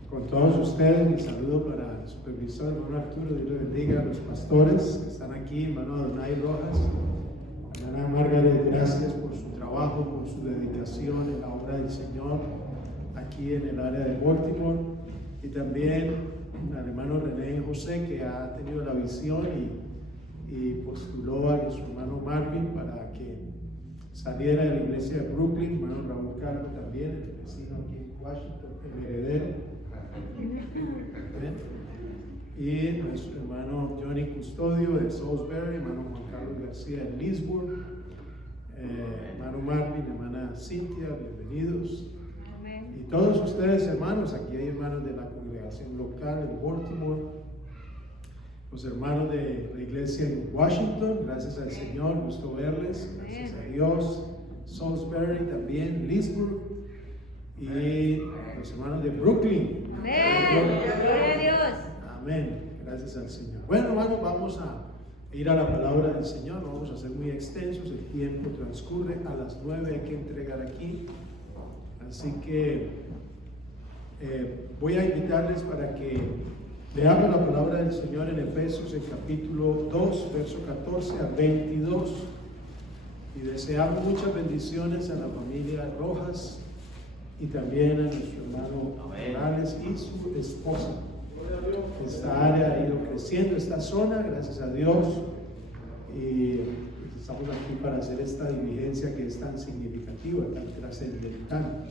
con todos ustedes. Mi saludo para el supervisor, hermano Arturo. Dios les bendiga a los pastores que están aquí, hermano Adonai Rojas, hermana Margaret, gracias por su trabajo, por su dedicación en la obra del Señor aquí en el área de Baltimore, y también al hermano René José, que ha tenido la visión y postuló a nuestro hermano Marvin para que saliera de la iglesia de Brooklyn, hermano Raúl Carlos también, el vecino aquí en Washington, el heredero, y nuestro hermano Johnny Custodio de Salisbury, hermano Juan Carlos García de Leesburg, hermano Marvin, hermana Cintia, bienvenidos. Y todos ustedes, hermanos, aquí hay hermanos de la congregación local en Baltimore, los hermanos de la iglesia en Washington, gracias al Señor, gusto verles, gracias a Dios, Salisbury también, Leesburg, y los hermanos de Brooklyn. Amén, gloria a Dios. Amén, gracias al Señor. Bueno, hermanos, vamos a ir a la palabra del Señor, no vamos a ser muy extensos, el tiempo transcurre, a las 9 hay que entregar aquí. Así que voy a invitarles para que leamos la palabra del Señor en Efesios, el capítulo 2, verso 14 al 22. Y deseamos muchas bendiciones a la familia Rojas y también a nuestro hermano Morales y su esposa. Esta área ha ido creciendo, esta zona, gracias a Dios. Y estamos aquí para hacer esta diligencia que es tan significativa, tan trascendental.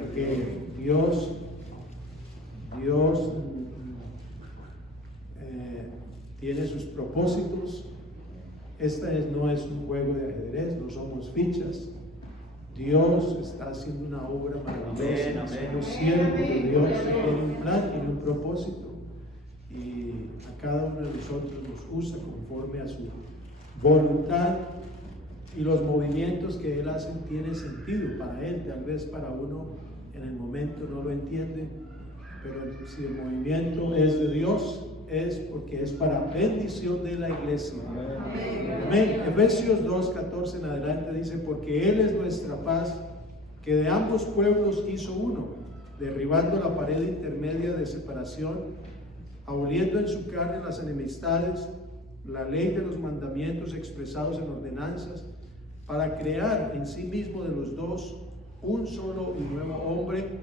Porque Dios tiene sus propósitos. No es un juego de ajedrez, no somos fichas. Dios está haciendo una obra maravillosa. Somos siervos de Dios, tiene un plan, tiene un propósito. Y a cada uno de nosotros nos usa conforme a su voluntad, y los movimientos que Él hace tienen sentido para Él. Tal vez para uno en el momento no lo entiende, pero si el movimiento es de Dios, es porque es para bendición de la iglesia. Amén. Efesios 2:14 en adelante dice: porque Él es nuestra paz, que de ambos pueblos hizo uno, derribando la pared intermedia de separación, aboliendo en su carne las enemistades, la ley de los mandamientos expresados en ordenanzas, para crear en sí mismo de los dos un solo y nuevo hombre,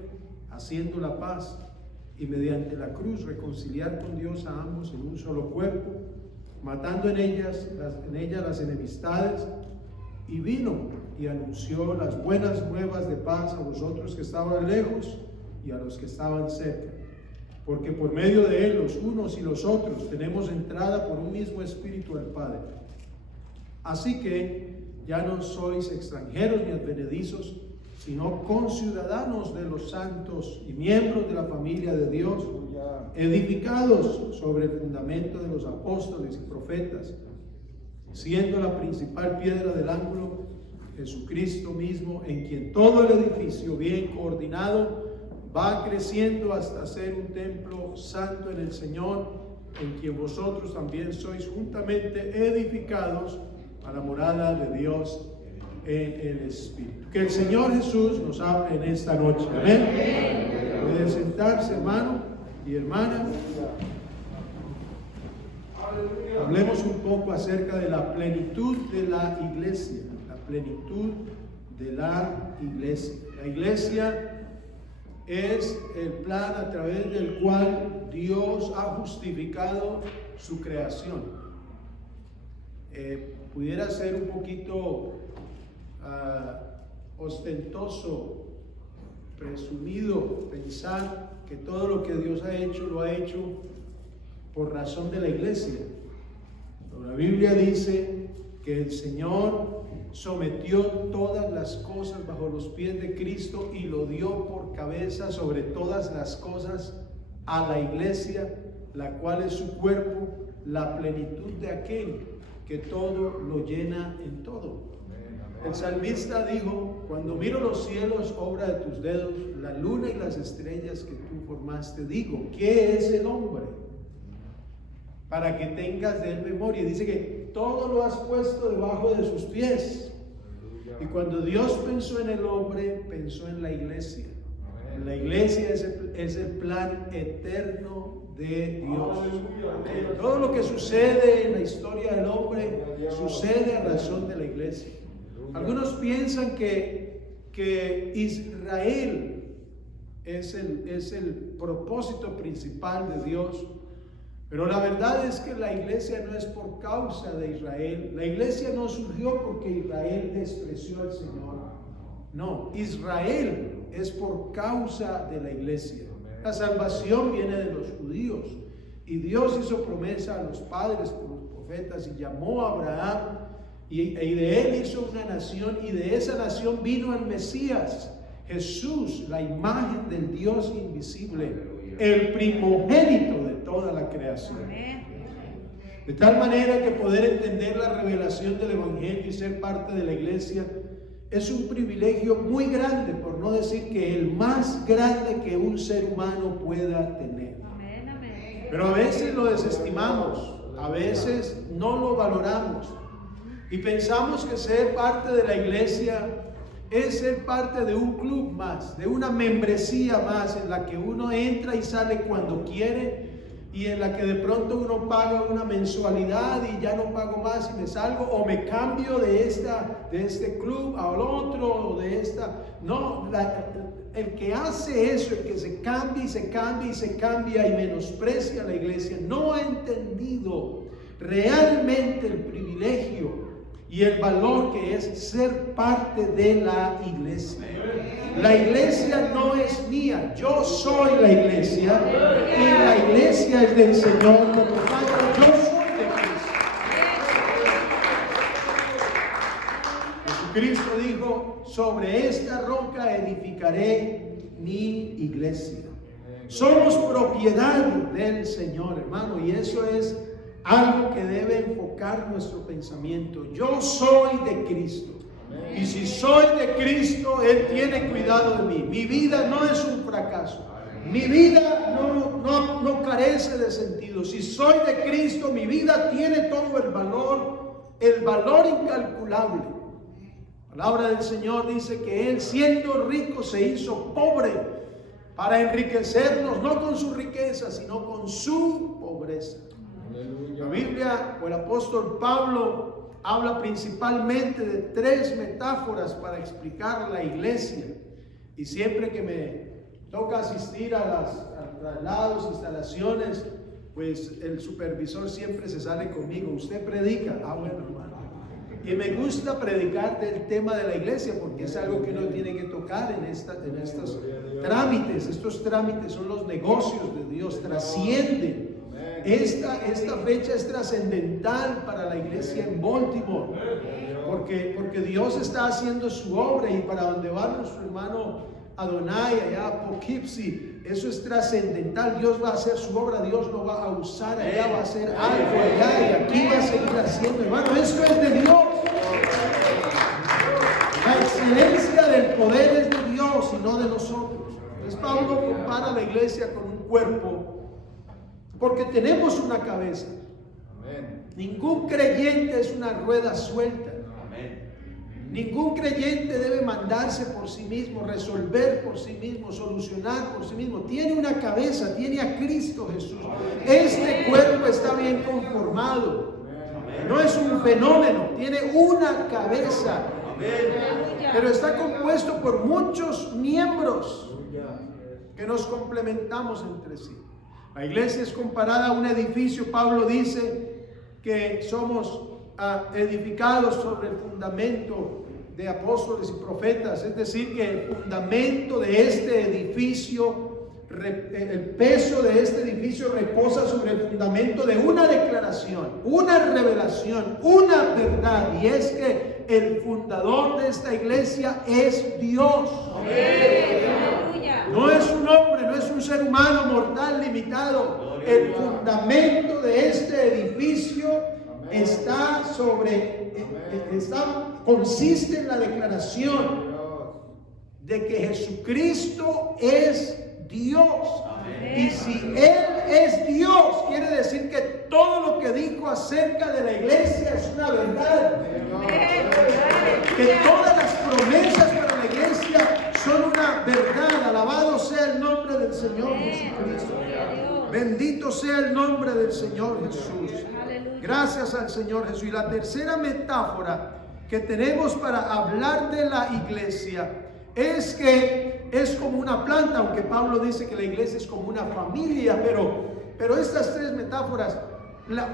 haciendo la paz, y mediante la cruz reconciliar con Dios a ambos en un solo cuerpo, matando en ella las enemistades, y vino y anunció las buenas nuevas de paz a vosotros que estaban lejos y a los que estaban cerca. Porque por medio de Él, los unos y los otros, tenemos entrada por un mismo Espíritu al Padre. Así que ya no sois extranjeros ni advenedizos, sino conciudadanos de los santos y miembros de la familia de Dios, edificados sobre el fundamento de los apóstoles y profetas, siendo la principal piedra del ángulo Jesucristo mismo, en quien todo el edificio bien coordinado va creciendo hasta ser un templo santo en el Señor, en quien vosotros también sois juntamente edificados a la morada de Dios en el Espíritu. Que el Señor Jesús nos hable en esta noche. Amén. Pueden sentarse, hermano y hermana. hablemos un poco acerca de la plenitud de la iglesia. La plenitud de la iglesia. La iglesia es el plan a través del cual Dios ha justificado su creación. Pudiera ser un poquito ostentoso, presumido, pensar que todo lo que Dios ha hecho, lo ha hecho por razón de la iglesia. Pero la Biblia dice que el Señor sometió todas las cosas bajo los pies de Cristo y lo dio por cabeza sobre todas las cosas a la iglesia, la cual es su cuerpo, la plenitud de aquel que todo lo llena en todo. El salmista dijo: cuando miro los cielos, obra de tus dedos, la luna y las estrellas que tú formaste, digo, ¿qué es el hombre para que tengas de él memoria? Dice que todo lo has puesto debajo de sus pies. Y cuando Dios pensó en el hombre, pensó en la iglesia. La iglesia es el plan eterno de Dios. Todo lo que sucede en la historia del hombre sucede a razón de la iglesia. Algunos piensan que Israel es el propósito principal de Dios, pero la verdad es que la iglesia no es por causa de Israel. La iglesia no surgió porque Israel despreció al Señor. No, Israel es por causa de la iglesia. La salvación viene de los judíos y Dios hizo promesa a los padres por los profetas y llamó a Abraham y de él hizo una nación y de esa nación vino el Mesías, Jesús, la imagen del Dios invisible, el primogénito de toda la creación. De tal manera que poder entender la revelación del Evangelio y ser parte de la iglesia es un privilegio muy grande, por no decir que el más grande que un ser humano pueda tener. Pero a veces lo desestimamos, a veces no lo valoramos y pensamos que ser parte de la iglesia es ser parte de un club más, de una membresía más en la que uno entra y sale cuando quiere y en la que de pronto uno paga una mensualidad y ya no pago más y me salgo o me cambio de este club al otro o de esta. No, el que hace eso, el que se cambia y se cambia y se cambia y menosprecia a la iglesia, no ha entendido realmente el privilegio y el valor que es ser parte de la iglesia. La iglesia no es mía, yo soy la iglesia y la iglesia es del Señor, por lo tanto yo soy de Cristo. Jesucristo dijo: sobre esta roca edificaré mi iglesia. Somos propiedad del Señor, hermano, y eso es algo que debe enfocar nuestro pensamiento. Yo soy de Cristo. Y si soy de Cristo, Él tiene cuidado de mí. Mi vida no es un fracaso. Mi vida no carece de sentido. Si soy de Cristo, mi vida tiene todo el valor incalculable. La palabra del Señor dice que Él, siendo rico, se hizo pobre para enriquecernos, no con su riqueza, sino con su pobreza. La Biblia o el apóstol Pablo habla principalmente de 3 metáforas para explicar la iglesia. Y siempre que me toca asistir a los traslados, instalaciones, pues el supervisor siempre se sale conmigo. ¿Usted predica? Bueno, hermano. Y me gusta predicar del tema de la iglesia porque es algo que uno tiene que tocar en estos trámites. Estos trámites son los negocios de Dios, trascienden. Esta fecha es trascendental para la iglesia en Baltimore, porque Dios está haciendo su obra y para donde va nuestro hermano Adonai, allá a Poughkeepsie, eso es trascendental. Dios va a hacer su obra, Dios lo va a usar allá, va a hacer algo allá y aquí va a seguir haciendo, hermano. Esto es de Dios. La excelencia del poder es de Dios y no de nosotros. Entonces Pablo compara la iglesia con un cuerpo porque tenemos una cabeza. Ningún creyente es una rueda suelta. Ningún creyente debe mandarse por sí mismo, resolver por sí mismo, solucionar por sí mismo. Tiene una cabeza, tiene a Cristo Jesús. Este cuerpo está bien conformado. No es un fenómeno, tiene una cabeza. Pero está compuesto por muchos miembros que nos complementamos entre sí. La iglesia es comparada a un edificio. Pablo dice que somos edificados sobre el fundamento de apóstoles y profetas, es decir, que el fundamento de este edificio, el peso de este edificio reposa sobre el fundamento de una declaración, una revelación, una verdad, y es que el fundador de esta iglesia es Dios. No es un hombre, no es un ser humano mortal limitado. El fundamento de este edificio consiste en la declaración de que Jesucristo es Dios. Y si Él es Dios, quiere decir que todo lo que dijo acerca de la iglesia es una verdad. Que todas las promesas para la iglesia son una verdad. Alabado sea el nombre del Señor Jesucristo. Bendito sea el nombre del Señor Jesús. Gracias al Señor Jesús. Y la tercera metáfora que tenemos para hablar de la iglesia es que es como una planta, aunque Pablo dice que la iglesia es como una familia, pero estas tres metáforas,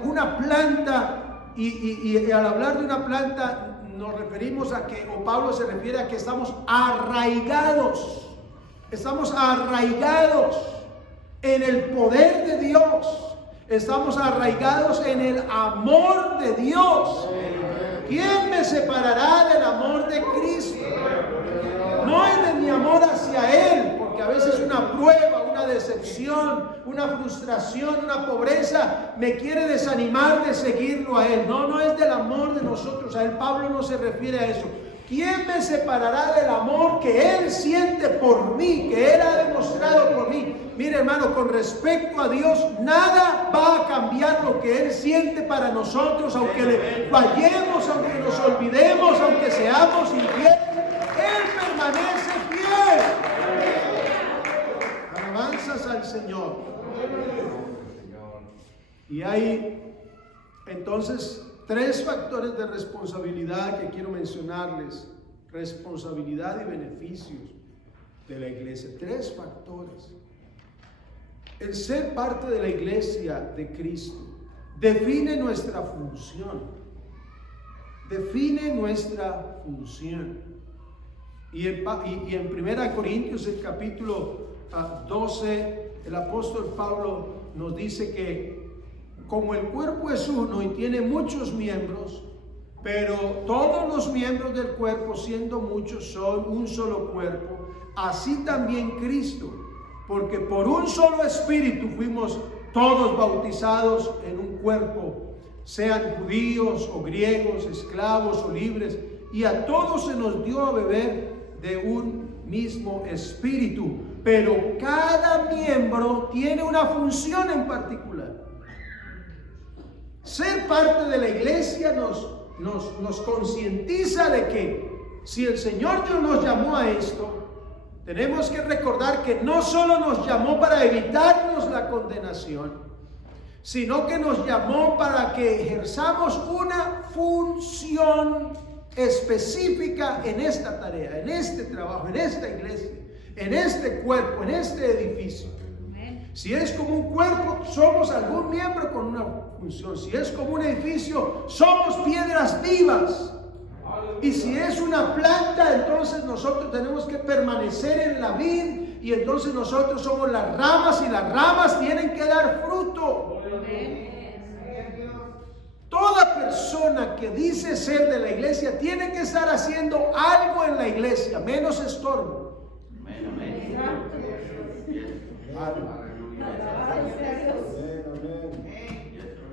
una planta, y al hablar de una planta nos referimos a que, o Pablo se refiere a que estamos arraigados en el poder de Dios, estamos arraigados en el amor de Dios. ¿Quién me separará del amor de Cristo? No es de mi amor hacia Él, porque a veces una prueba, una decepción, una frustración, una pobreza me quiere desanimar de seguirlo a Él. No es del amor de nosotros a Él. Pablo no se refiere a eso. ¿Quién me separará del amor que Él siente por mí, que Él ha demostrado por mí? Mire, hermano, con respecto a Dios, nada va a cambiar lo que Él siente para nosotros, aunque le fallemos, aunque nos olvidemos, aunque seamos infieles. Él permanece fiel. Alabanzas al Señor. Y hay entonces tres factores de responsabilidad que quiero mencionarles. Responsabilidad y beneficios de la iglesia. Tres factores. El ser parte de la iglesia de Cristo define nuestra función. Define nuestra función. Y en 1 Corintios, el capítulo 12, el apóstol Pablo nos dice que como el cuerpo es uno y tiene muchos miembros, pero todos los miembros del cuerpo, siendo muchos, son un solo cuerpo, así también Cristo, porque por un solo espíritu fuimos todos bautizados en un cuerpo, sean judíos o griegos, esclavos o libres, y a todos se nos dio a beber de un mismo espíritu, pero cada miembro tiene una función en particular. Ser parte de la iglesia nos concientiza de que si el Señor Dios nos llamó a esto, tenemos que recordar que no solo nos llamó para evitarnos la condenación, sino que nos llamó para que ejerzamos una función específica en esta tarea, en este trabajo, en esta iglesia, en este cuerpo, en este edificio. Si es como un cuerpo, somos algún miembro con una función. Si es como un edificio, somos piedras vivas. Y si es una planta, entonces nosotros tenemos que permanecer en la vid, y entonces nosotros somos las ramas, y las ramas tienen que dar fruto. Toda persona que dice ser de la iglesia tiene que estar haciendo algo en la iglesia, menos estorbo.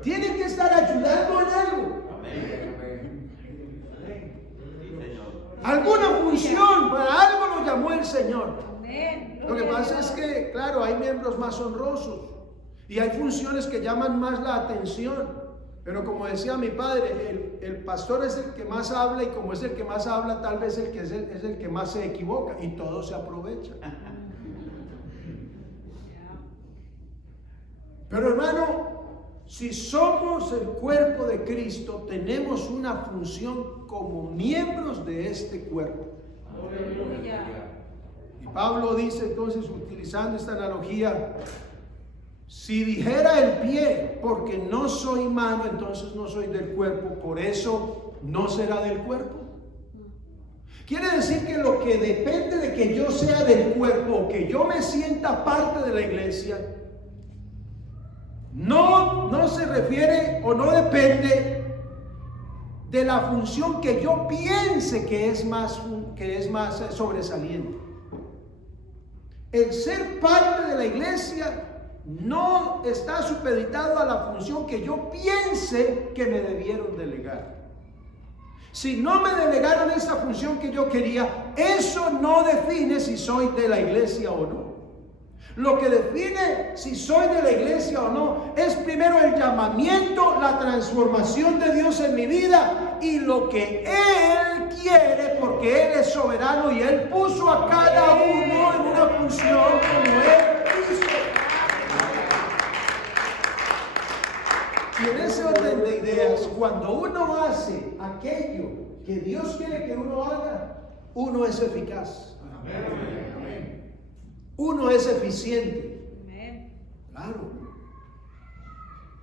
Tiene que estar ayudando en algo. Alguna función, para algo nos llamó el Señor. Lo que pasa es que, claro, hay miembros más honrosos y hay funciones que llaman más la atención. Pero como decía mi padre, el pastor es el que más habla, y como es el que más habla, tal vez es el que más se equivoca, y todo se aprovecha. Pero hermano, Si somos el cuerpo de Cristo, tenemos una función como miembros de este cuerpo. Y Pablo dice entonces, utilizando esta analogía, si dijera el pie, porque no soy mano, entonces no soy del cuerpo, por eso no será del cuerpo. Quiere decir que lo que depende de que yo sea del cuerpo o que yo me sienta parte de la iglesia, no se refiere o no depende de la función que yo piense que es más sobresaliente. El ser parte de la iglesia no está supeditado a la función que yo piense que me debieron delegar. Si no me delegaron esa función que yo quería, eso no define si soy de la iglesia o no. Lo que define si soy de la iglesia o no es primero el llamamiento, la transformación de Dios en mi vida y lo que Él quiere, porque Él es soberano y Él puso a cada uno en una función como Él quiso. Y en ese orden de ideas, cuando uno hace aquello que Dios quiere que uno haga, uno es eficaz. Uno es eficiente. Claro.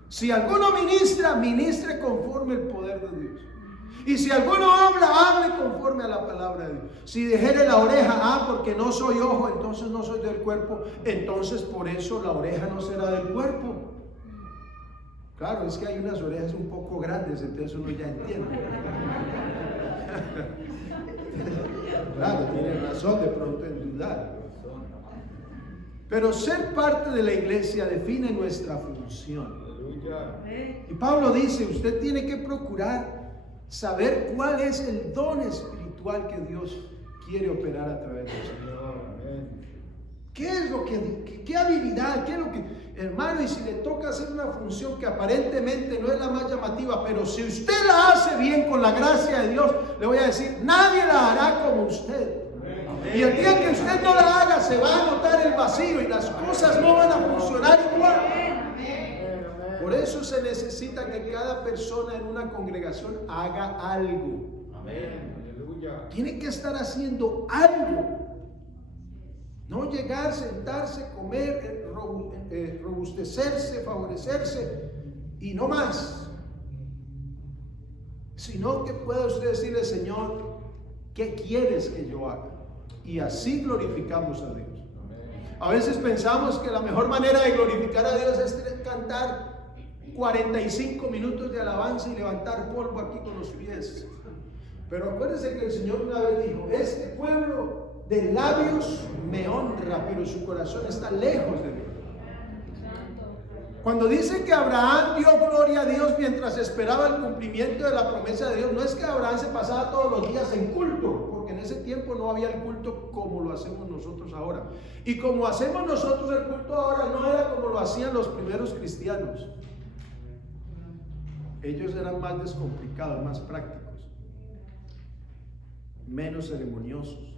Si alguno ministra, ministre conforme al poder de Dios. Y si alguno habla, hable conforme a la palabra de Dios. Si dijere la oreja, porque no soy ojo, entonces no soy del cuerpo, entonces por eso la oreja no será del cuerpo. Claro, es que hay unas orejas un poco grandes, entonces uno ya entiende. Claro, tiene razón de pronto en dudar. Pero ser parte de la iglesia define nuestra función. Y Pablo dice, usted tiene que procurar saber cuál es el don espiritual que Dios quiere operar a través de usted. ¿Qué es lo que, qué habilidad, qué es lo que, hermano, y si le toca hacer una función que aparentemente no es la más llamativa, pero si usted la hace bien con la gracia de Dios, le voy a decir, nadie la hará como usted. Y el día que usted no la haga, se va a notar el vacío y las cosas no van a funcionar igual. Por eso se necesita que cada persona en una congregación haga algo. Tiene que estar haciendo algo. No llegar, sentarse, comer, robustecerse, favorecerse y no más. Sino que pueda usted decirle, Señor, ¿qué quieres que yo haga? Y así glorificamos a Dios. A veces pensamos que la mejor manera de glorificar a Dios es cantar 45 minutos de alabanza y levantar polvo aquí con los pies. Pero acuérdense que el Señor una vez dijo, este pueblo de labios me honra, pero su corazón está lejos de mí. Cuando dice que Abraham dio gloria a Dios mientras esperaba el cumplimiento de la promesa de Dios, no es que Abraham se pasaba todos los días en culto, porque en ese tiempo no había el culto como lo hacemos nosotros ahora. Y como hacemos nosotros el culto ahora, no era como lo hacían los primeros cristianos. Ellos eran más descomplicados, más prácticos, menos ceremoniosos.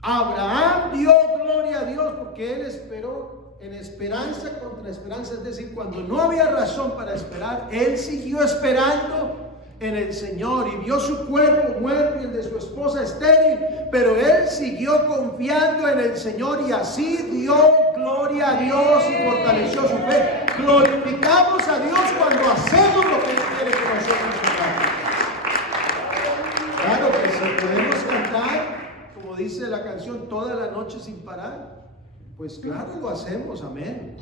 Abraham dio gloria a Dios porque él esperó en esperanza contra esperanza, es decir, cuando no había razón para esperar, él siguió esperando en el Señor y vio su cuerpo muerto y el de su esposa estéril, pero él siguió confiando en el Señor y así dio gloria a Dios y fortaleció su fe. Glorificamos a Dios cuando hacemos lo que Él quiere que nosotros hagamos. Claro que si podemos cantar, como dice la canción, toda la noche sin parar, pues claro, lo hacemos, amén.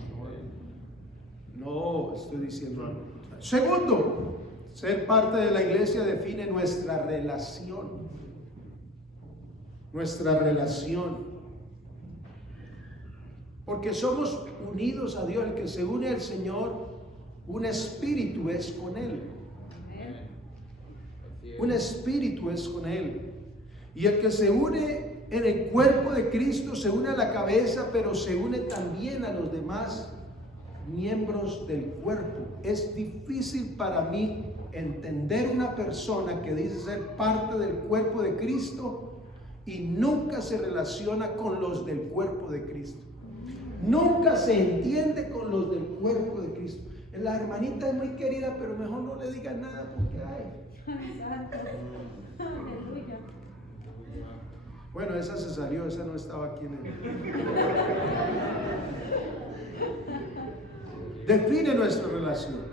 No estoy diciendo algo. Segundo, ser parte de la iglesia define nuestra relación. Nuestra relación. Porque somos unidos a Dios. El que se une al Señor, un espíritu es con Él. Un espíritu es con Él. Y el que se une en el cuerpo de Cristo se une a la cabeza, pero se une también a los demás miembros del cuerpo. Es difícil para mí entender una persona que dice ser parte del cuerpo de Cristo y nunca se relaciona con los del cuerpo de Cristo. Nunca se entiende con los del cuerpo de Cristo. La hermanita es muy querida, pero mejor no le diga nada porque bueno, esa se salió, esa no estaba aquí en el... Define nuestra relación.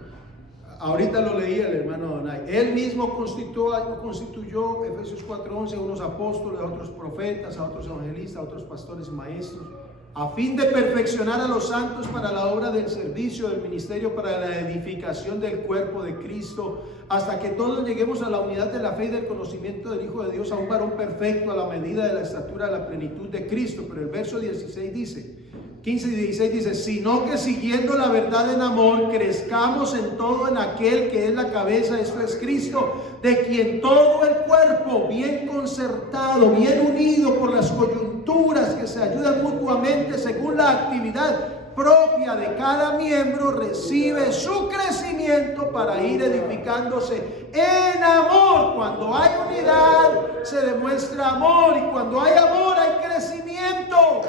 Ahorita lo leía el hermano Donay. Él mismo constituyó Efesios 4:11, a unos apóstoles, a otros profetas, a otros evangelistas, a otros pastores y maestros, a fin de perfeccionar a los santos para la obra del servicio, del ministerio, para la edificación del cuerpo de Cristo, hasta que todos lleguemos a la unidad de la fe y del conocimiento del Hijo de Dios, a un varón perfecto, a la medida de la estatura de la plenitud de Cristo. Pero el verso 16 dice, 15 y 16 dice, sino que siguiendo la verdad en amor, crezcamos en todo en aquel que es la cabeza, esto es Cristo, de quien todo el cuerpo, bien concertado, bien unido por las coyunturas que se ayudan mutuamente según la actividad propia de cada miembro, recibe su crecimiento para ir edificándose en amor. Cuando hay unidad se demuestra amor, y cuando hay amor hay crecimiento.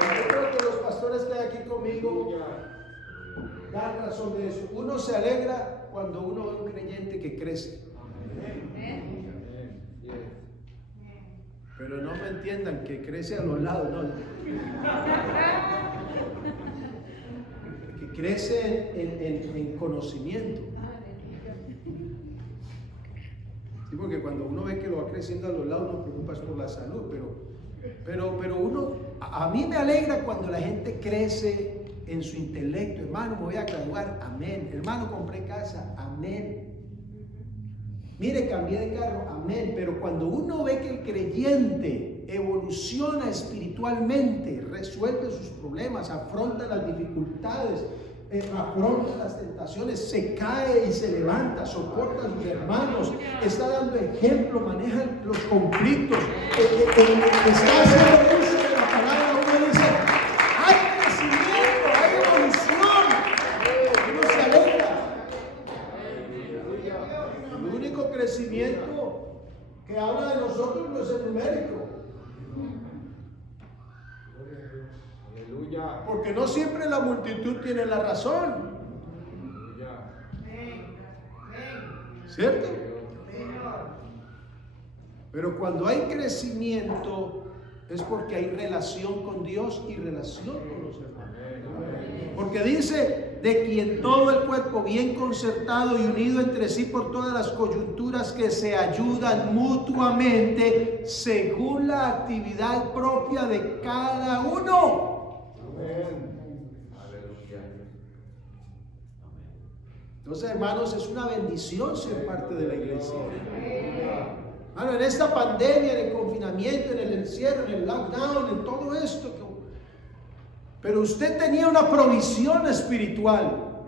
Yo creo que los pastores que hay aquí conmigo dan razón de eso. Uno se alegra cuando uno ve un creyente que crece. Pero no me entiendan que crece a los lados, no. Que crece en conocimiento. Sí, porque cuando uno ve que lo va creciendo a los lados, no preocupas por la salud, pero uno, a mí me alegra cuando la gente crece en su intelecto. Hermano, me voy a graduar, amén. Hermano, compré casa, amén. Mire, cambié de carro, amén. Pero cuando uno ve que el creyente evoluciona espiritualmente, resuelve sus problemas, afronta las dificultades, afronta las tentaciones, se cae y se levanta, soporta a sus hermanos, está dando ejemplo, maneja los conflictos, está haciendo uso de la palabra, uno dice, hay crecimiento, hay evolución, uno se alegra. El único crecimiento que habla de nosotros no es el numérico. Porque no siempre la multitud tiene la razón. ¿Cierto? Pero cuando hay crecimiento es porque hay relación con Dios y relación con los hermanos. Porque dice, de quien todo el cuerpo bien concertado y unido entre sí por todas las coyunturas que se ayudan mutuamente según la actividad propia de cada uno. Entonces, hermanos, es una bendición ser parte de la iglesia. Hermano, en esta pandemia, en el confinamiento, en el encierro, en el lockdown, en todo esto, pero usted tenía una provisión espiritual.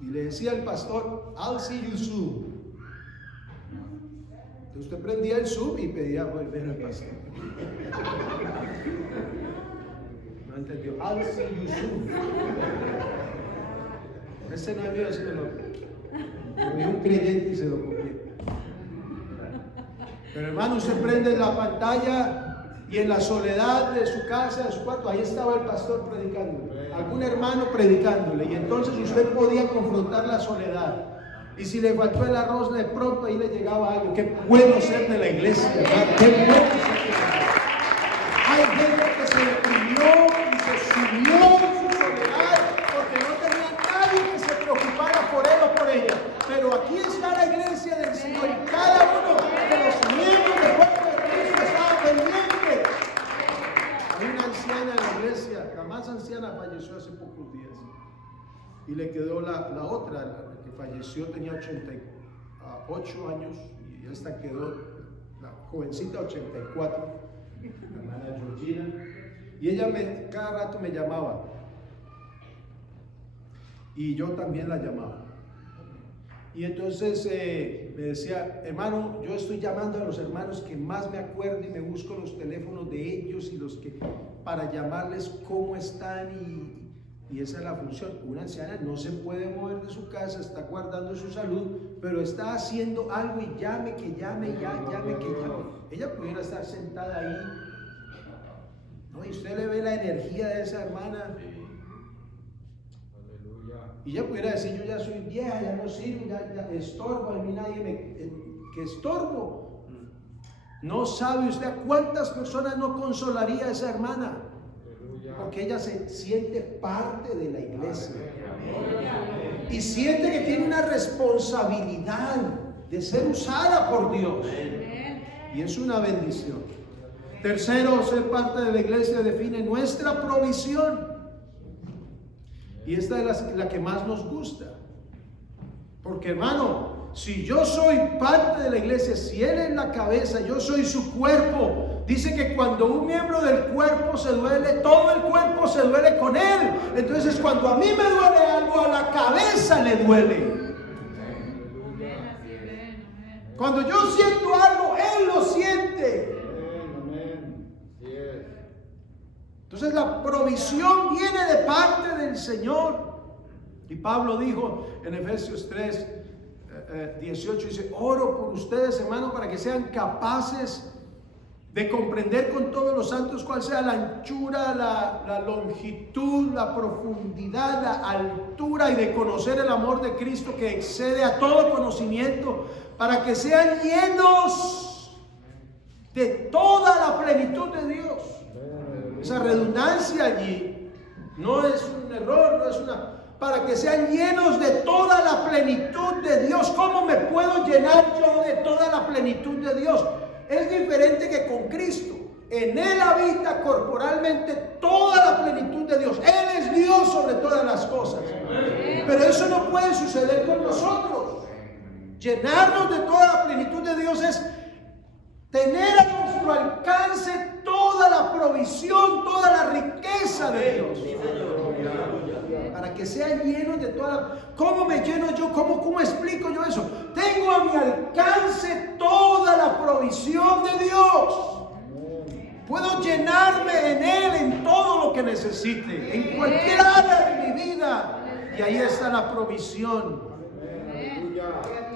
Y le decía al pastor, I'll see you soon. Entonces usted prendía el Zoom y pedía volver al pastor. No entendió. I'll see you soon. Ese no es mío, ese me lo dio un creyente y se lo copié. Pero hermano, usted prende la pantalla y en la soledad de su casa, de su cuarto, ahí estaba el pastor predicando, algún hermano predicándole, y entonces usted podía confrontar la soledad. Y si le faltó el arroz, de pronto ahí le llegaba algo. Qué bueno ser de la iglesia, hermano. Qué bueno ser de la iglesia. Hay gente que se deprimió y se sumió en su soledad porque no tenía nadie que se preocupara por él o por ella. Pero aquí está la iglesia del Señor y cada uno de los miembros del cuerpo de Cristo estaba pendiente. Hay una anciana en la iglesia, la más anciana falleció hace pocos días. Y le quedó la otra, la que falleció tenía 88 años y esta quedó, la jovencita, 84, la hermana Georgina. Y ella cada rato me llamaba. Y yo también la llamaba. Y entonces me decía, hermano, yo estoy llamando a los hermanos que más me acuerdo y me busco los teléfonos de ellos y los que para llamarles cómo están y Y esa es la función. Una anciana no se puede mover de su casa, está guardando su salud, pero está haciendo algo y llame, que llame, llame, que llame. Ella pudiera estar sentada ahí, ¿no? Y usted le ve la energía de esa hermana. Y ella pudiera decir, yo ya soy vieja, ya no sirvo, ya estorbo, a mí nadie que estorbo. No sabe usted a cuántas personas no consolaría a esa hermana, porque ella se siente parte de la iglesia y siente que tiene una responsabilidad de ser usada por Dios, y es una bendición. Tercero, ser parte de la iglesia define nuestra provisión. Y esta es la que más nos gusta. Porque, hermano, si yo soy parte de la iglesia, si Él es la cabeza, yo soy su cuerpo. Dice que cuando un miembro del cuerpo se duele, todo el cuerpo se duele con Él. Entonces, cuando a mí me duele algo, a la cabeza le duele. Cuando yo siento algo, Él lo siente. Entonces la provisión viene de parte del Señor. Y Pablo dijo en Efesios 3, 18, dice, oro por ustedes, hermanos, para que sean capaces de comprender con todos los santos cuál sea la anchura, la longitud, la profundidad, la altura, y de conocer el amor de Cristo que excede a todo conocimiento, para que sean llenos de toda la plenitud de Dios. Esa redundancia allí no es un error, no es una... Para que sean llenos de toda la plenitud de Dios. ¿Cómo me puedo llenar yo de toda la plenitud de Dios? Es diferente que con Cristo. En Él habita corporalmente toda la plenitud de Dios. Él es Dios sobre todas las cosas. Pero eso no puede suceder con nosotros. Llenarnos de toda la plenitud de Dios es tener a nuestro alcance toda la provisión, toda la riqueza de Dios. Para que sean llenos de toda la... ¿Cómo me lleno yo? ¿Cómo explico yo eso? Tengo a mi alcance toda la provisión de Dios. Puedo llenarme en Él en todo lo que necesite, en cualquier área de mi vida. Y ahí está la provisión.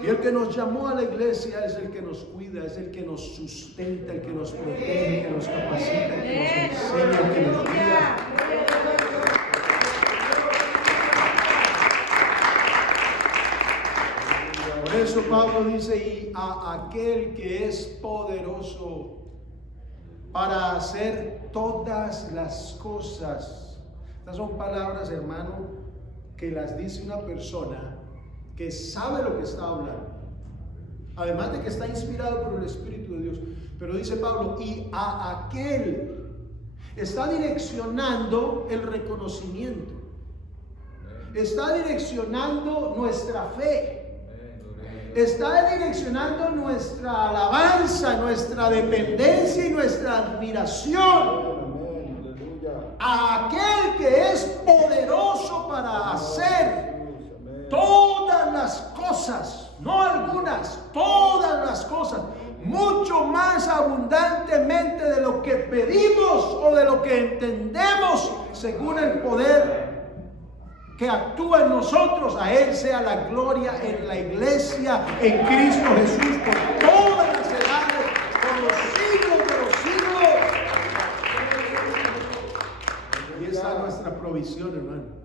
Y el que nos llamó a la iglesia es el que nos cuida, es el que nos sustenta, el que nos protege, el que nos capacita, el que nos enseña, el que nos guía. Por eso Pablo dice, y a aquel que es poderoso para hacer todas las cosas. Estas son palabras, hermano, que las dice una persona que sabe lo que está hablando, además de que está inspirado por el Espíritu de Dios. Pero dice Pablo, y a aquel, está direccionando el reconocimiento, está direccionando nuestra fe, está direccionando nuestra alabanza, nuestra dependencia y nuestra admiración. A aquel que es poderoso para hacer todas las cosas, no algunas, todas las cosas, mucho más abundantemente de lo que pedimos o de lo que entendemos, según el poder que actúa en nosotros. A Él sea la gloria en la iglesia, en Cristo Jesús, por todas las edades, por los siglos de los siglos. Y esa es nuestra provisión, hermano.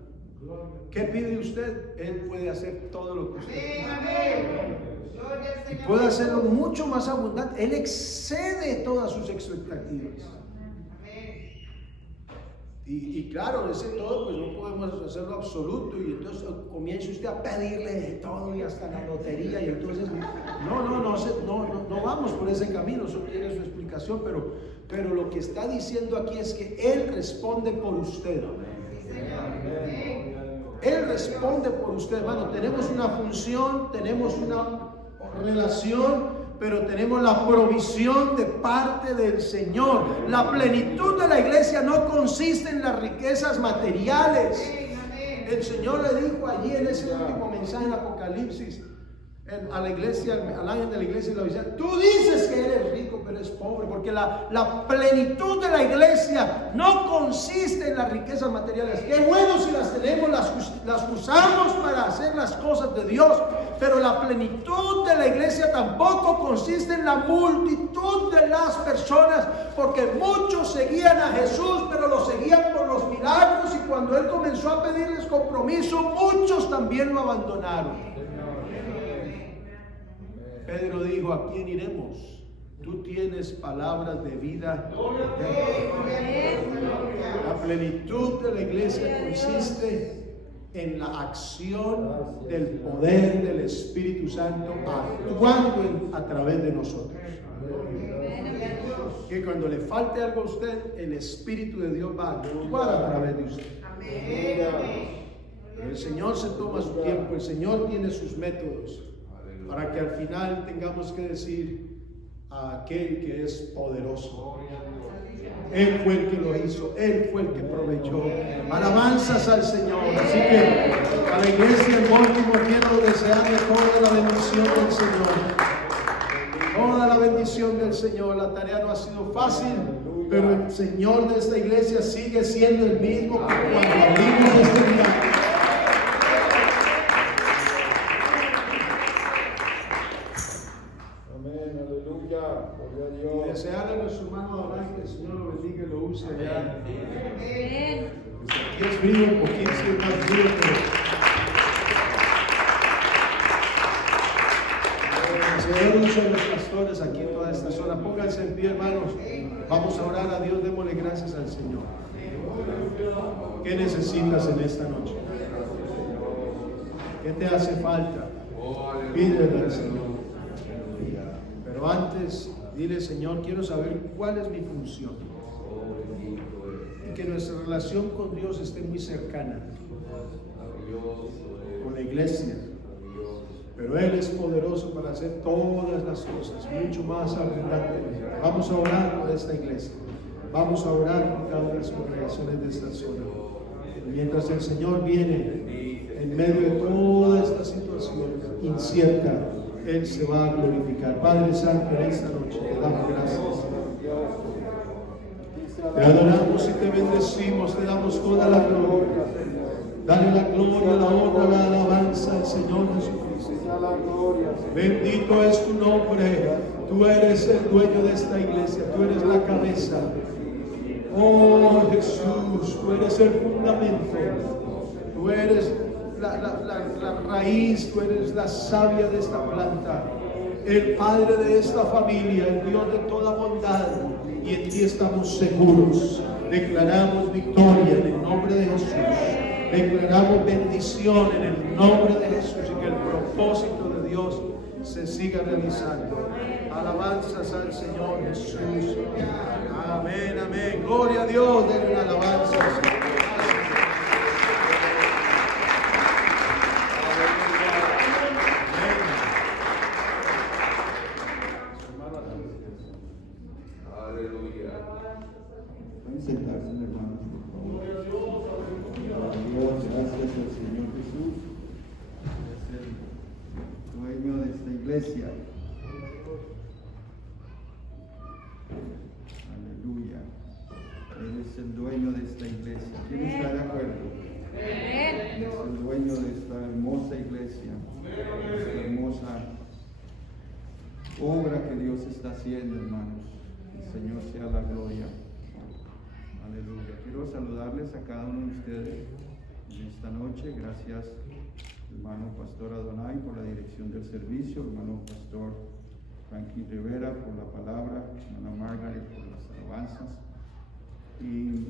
¿Qué pide usted? Él puede hacer todo lo que usted pide. Y puede hacerlo mucho más abundante. Él excede todas sus expectativas. Y claro, ese todo pues no podemos hacerlo absoluto, y entonces comience usted a pedirle de todo y hasta la lotería, y entonces no vamos por ese camino. Eso tiene su explicación, pero lo que está diciendo aquí es que Él responde por usted. Él responde por usted, hermano. Tenemos una función, tenemos una relación, pero tenemos la provisión de parte del Señor. La plenitud de la iglesia no consiste en las riquezas materiales. El Señor le dijo allí en ese último mensaje en Apocalipsis, a la iglesia, al ángel de la iglesia y le decía: tú dices que eres rico, pero eres pobre, porque la plenitud de la iglesia no consiste en las riquezas materiales. Qué bueno si las tenemos, las usamos para hacer las cosas de Dios, pero la plenitud de la iglesia tampoco consiste en la multitud de las personas, porque muchos seguían a Jesús, pero lo seguían por los milagros, y cuando Él comenzó a pedirles compromiso, muchos también lo abandonaron. Pedro dijo: ¿a quién iremos? Tú tienes palabras de vida eterna. La plenitud de la iglesia consiste en la acción del poder del Espíritu Santo actuando a través de nosotros. Que cuando le falte algo a usted, el Espíritu de Dios va a actuar a través de usted. Pero el Señor se toma su tiempo, el Señor tiene sus métodos, para que al final tengamos que decir: a aquel que es poderoso, Él fue el que lo hizo, Él fue el que proveyó. Alabanzas al Señor. Así que a la iglesia, en último, quiero desearle toda la bendición del Señor, toda la bendición del Señor. La tarea no ha sido fácil, pero el Señor de esta iglesia sigue siendo el mismo que cuando abrimos este día. Y desearle a nuestro hermano Abraham que el Señor lo bendiga y lo use allá. Aquí es frío, un poquito más frío, pero el Señor usa a los pastores aquí en toda esta zona. Pónganse en pie, hermanos. Vamos a orar a Dios, démosle gracias al Señor. ¿Qué necesitas en esta noche? ¿Qué te hace falta? Pídele al Señor. Pero antes, dile: Señor, quiero saber cuál es mi función. Y que nuestra relación con Dios esté muy cercana, con la iglesia. Pero Él es poderoso para hacer todas las cosas, mucho más abundantemente. Vamos a orar por esta iglesia. Vamos a orar por cada una de las congregaciones de esta zona. Y mientras el Señor viene en medio de toda esta situación incierta, Él se va a glorificar. Padre Santo, en esta noche te damos gracias. Te adoramos y te bendecimos, te damos toda la gloria. Dale la gloria, la honra, la alabanza al Señor Jesucristo. Bendito es tu nombre. Tú eres el dueño de esta iglesia, tú eres la cabeza. Oh Jesús, tú eres el fundamento. Tú eres la raíz, tú eres la savia de esta planta, el Padre de esta familia, el Dios de toda bondad, y en ti estamos seguros. Declaramos victoria en el nombre de Jesús, declaramos bendición en el nombre de Jesús, y que el propósito de Dios se siga realizando. Alabanzas al Señor Jesús. Amén, amén. Gloria a Dios. Denle una alabanza al Señor. Sentarse, hermanos, por favor. Dios, gracias al Señor Jesús. Es el dueño de esta iglesia. Aleluya. Él es el dueño de esta iglesia. ¿Quién está de acuerdo? Él es el dueño de esta hermosa iglesia, esta hermosa obra que Dios está haciendo, hermanos. El Señor sea la gloria. Aleluya. Quiero saludarles a cada uno de ustedes en esta noche. Gracias, hermano Pastor Adonai, por la dirección del servicio, hermano Pastor Franklin Rivera por la palabra, hermana Margaret por las alabanzas. Y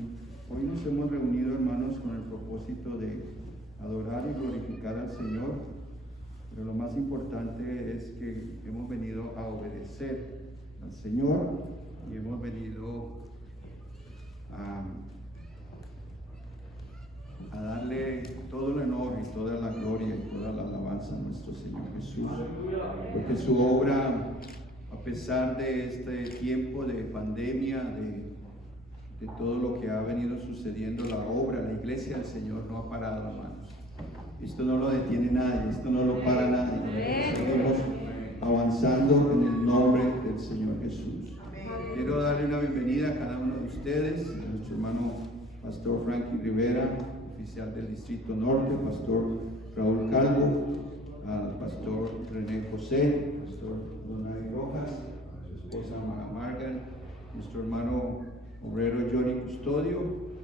hoy nos hemos reunido, hermanos, con el propósito de adorar y glorificar al Señor. Pero lo más importante es que hemos venido a obedecer al Señor y hemos venido a darle todo el honor y toda la gloria y toda la alabanza a nuestro Señor Jesús, porque su obra, a pesar de este tiempo de pandemia, de todo lo que ha venido sucediendo, la obra, la iglesia del Señor no ha parado, hermanos. Esto no lo detiene nadie, esto no lo para nadie. Seguimos avanzando en el nombre del Señor Jesús. Quiero darle una bienvenida a cada uno de ustedes, a nuestro hermano Pastor Frankie Rivera, oficial del Distrito Norte, Pastor Raúl Calvo, al Pastor René José, Pastor Donay Rojas, su esposa Margaret, nuestro hermano obrero Johnny Custodio,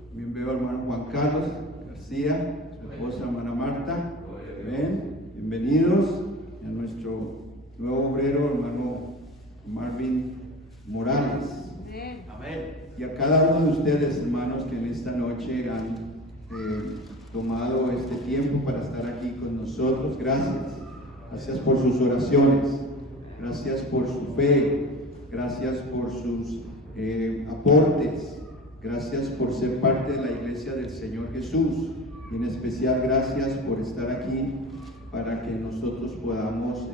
también veo al hermano Juan Carlos García, su esposa hermana Marta, amén, bienvenidos, a nuestro nuevo obrero hermano Marvin Morales, amén, y a cada uno de ustedes hermanos que en esta noche han tomado este tiempo para estar aquí con nosotros. Gracias por sus oraciones, gracias por su fe, gracias por sus aportes, gracias por ser parte de la iglesia del Señor Jesús, y en especial gracias por estar aquí para que nosotros podamos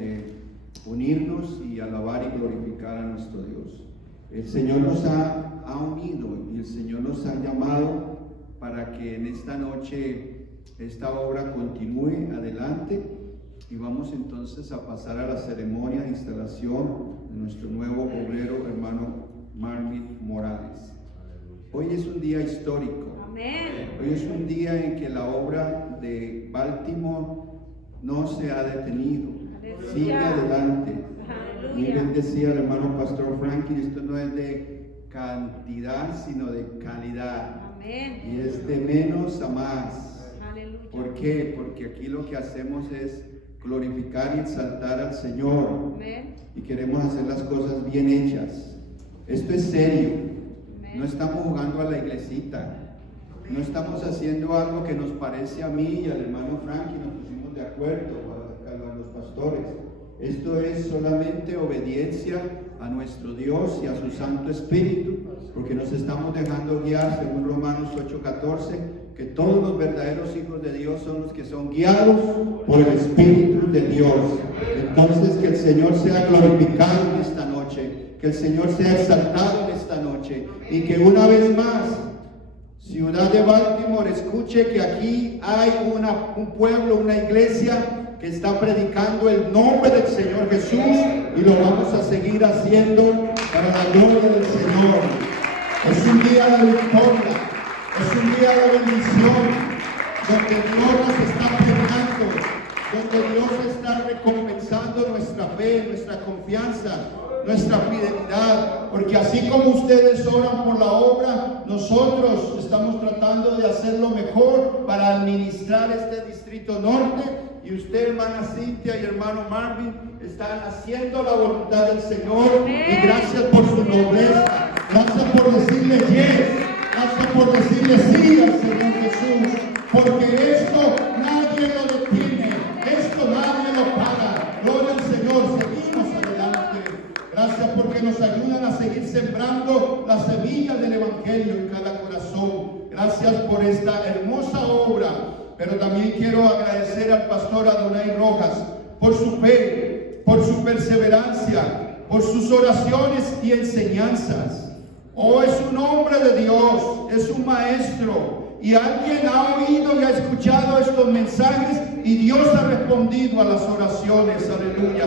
unirnos y alabar y glorificar a nuestro Dios. El Señor nos ha unido y el Señor nos ha llamado para que en esta noche esta obra continúe adelante, y vamos entonces a pasar a la ceremonia de instalación de nuestro nuevo obrero hermano Marvin Morales. Hoy es un día histórico. Amén. Hoy es un día en que la obra de Baltimore no se ha detenido. Aleluya. Sigue adelante. Muy Aleluya. bien decía el hermano Pastor Frankie, esto no es de cantidad sino de calidad. Amén. Y es de menos a más. Aleluya. ¿Por qué? Porque aquí lo que hacemos es glorificar y exaltar al Señor. Amén. Y queremos hacer las cosas bien hechas. Esto es serio. Amén. No estamos jugando a la iglesita. No estamos haciendo algo que nos parece a mí y al hermano Frankie, nos pusimos de acuerdo, a los pastores. Esto es solamente obediencia a nuestro Dios y a su Santo Espíritu, porque nos estamos dejando guiar, según Romanos 8:14, que todos los verdaderos hijos de Dios son los que son guiados por el Espíritu de Dios. Entonces, que el Señor sea glorificado en esta noche, que el Señor sea exaltado en esta noche, y que una vez más, ciudad de Baltimore, escuche que aquí hay un pueblo, una iglesia que está predicando el nombre del Señor Jesús, y lo vamos a seguir haciendo para la gloria del Señor. Es un día de victoria, es un día de bendición, donde Dios nos está premiando, donde Dios está recompensando nuestra fe, nuestra confianza, nuestra fidelidad, porque así como ustedes oran por la obra, nosotros estamos tratando de hacer lo mejor para administrar este Distrito Norte, y usted, hermana Cintia y hermano Marvin, están haciendo la voluntad del Señor. Y gracias por su nobleza, gracias por decirle yes, gracias por decirle sí al Señor Jesús, porque esto nadie lo detiene, esto nadie lo para. Gloria al Señor, seguimos adelante. Gracias porque nos ayudan a seguir sembrando la semilla del Evangelio en cada corazón. Gracias por esta hermosa obra. Pero también quiero agradecer al pastor Adonai Rojas por su fe, por su perseverancia, por sus oraciones y enseñanzas. Oh, es un hombre de Dios, es un maestro, y alguien ha oído y ha escuchado estos mensajes, y Dios ha respondido a las oraciones. Aleluya.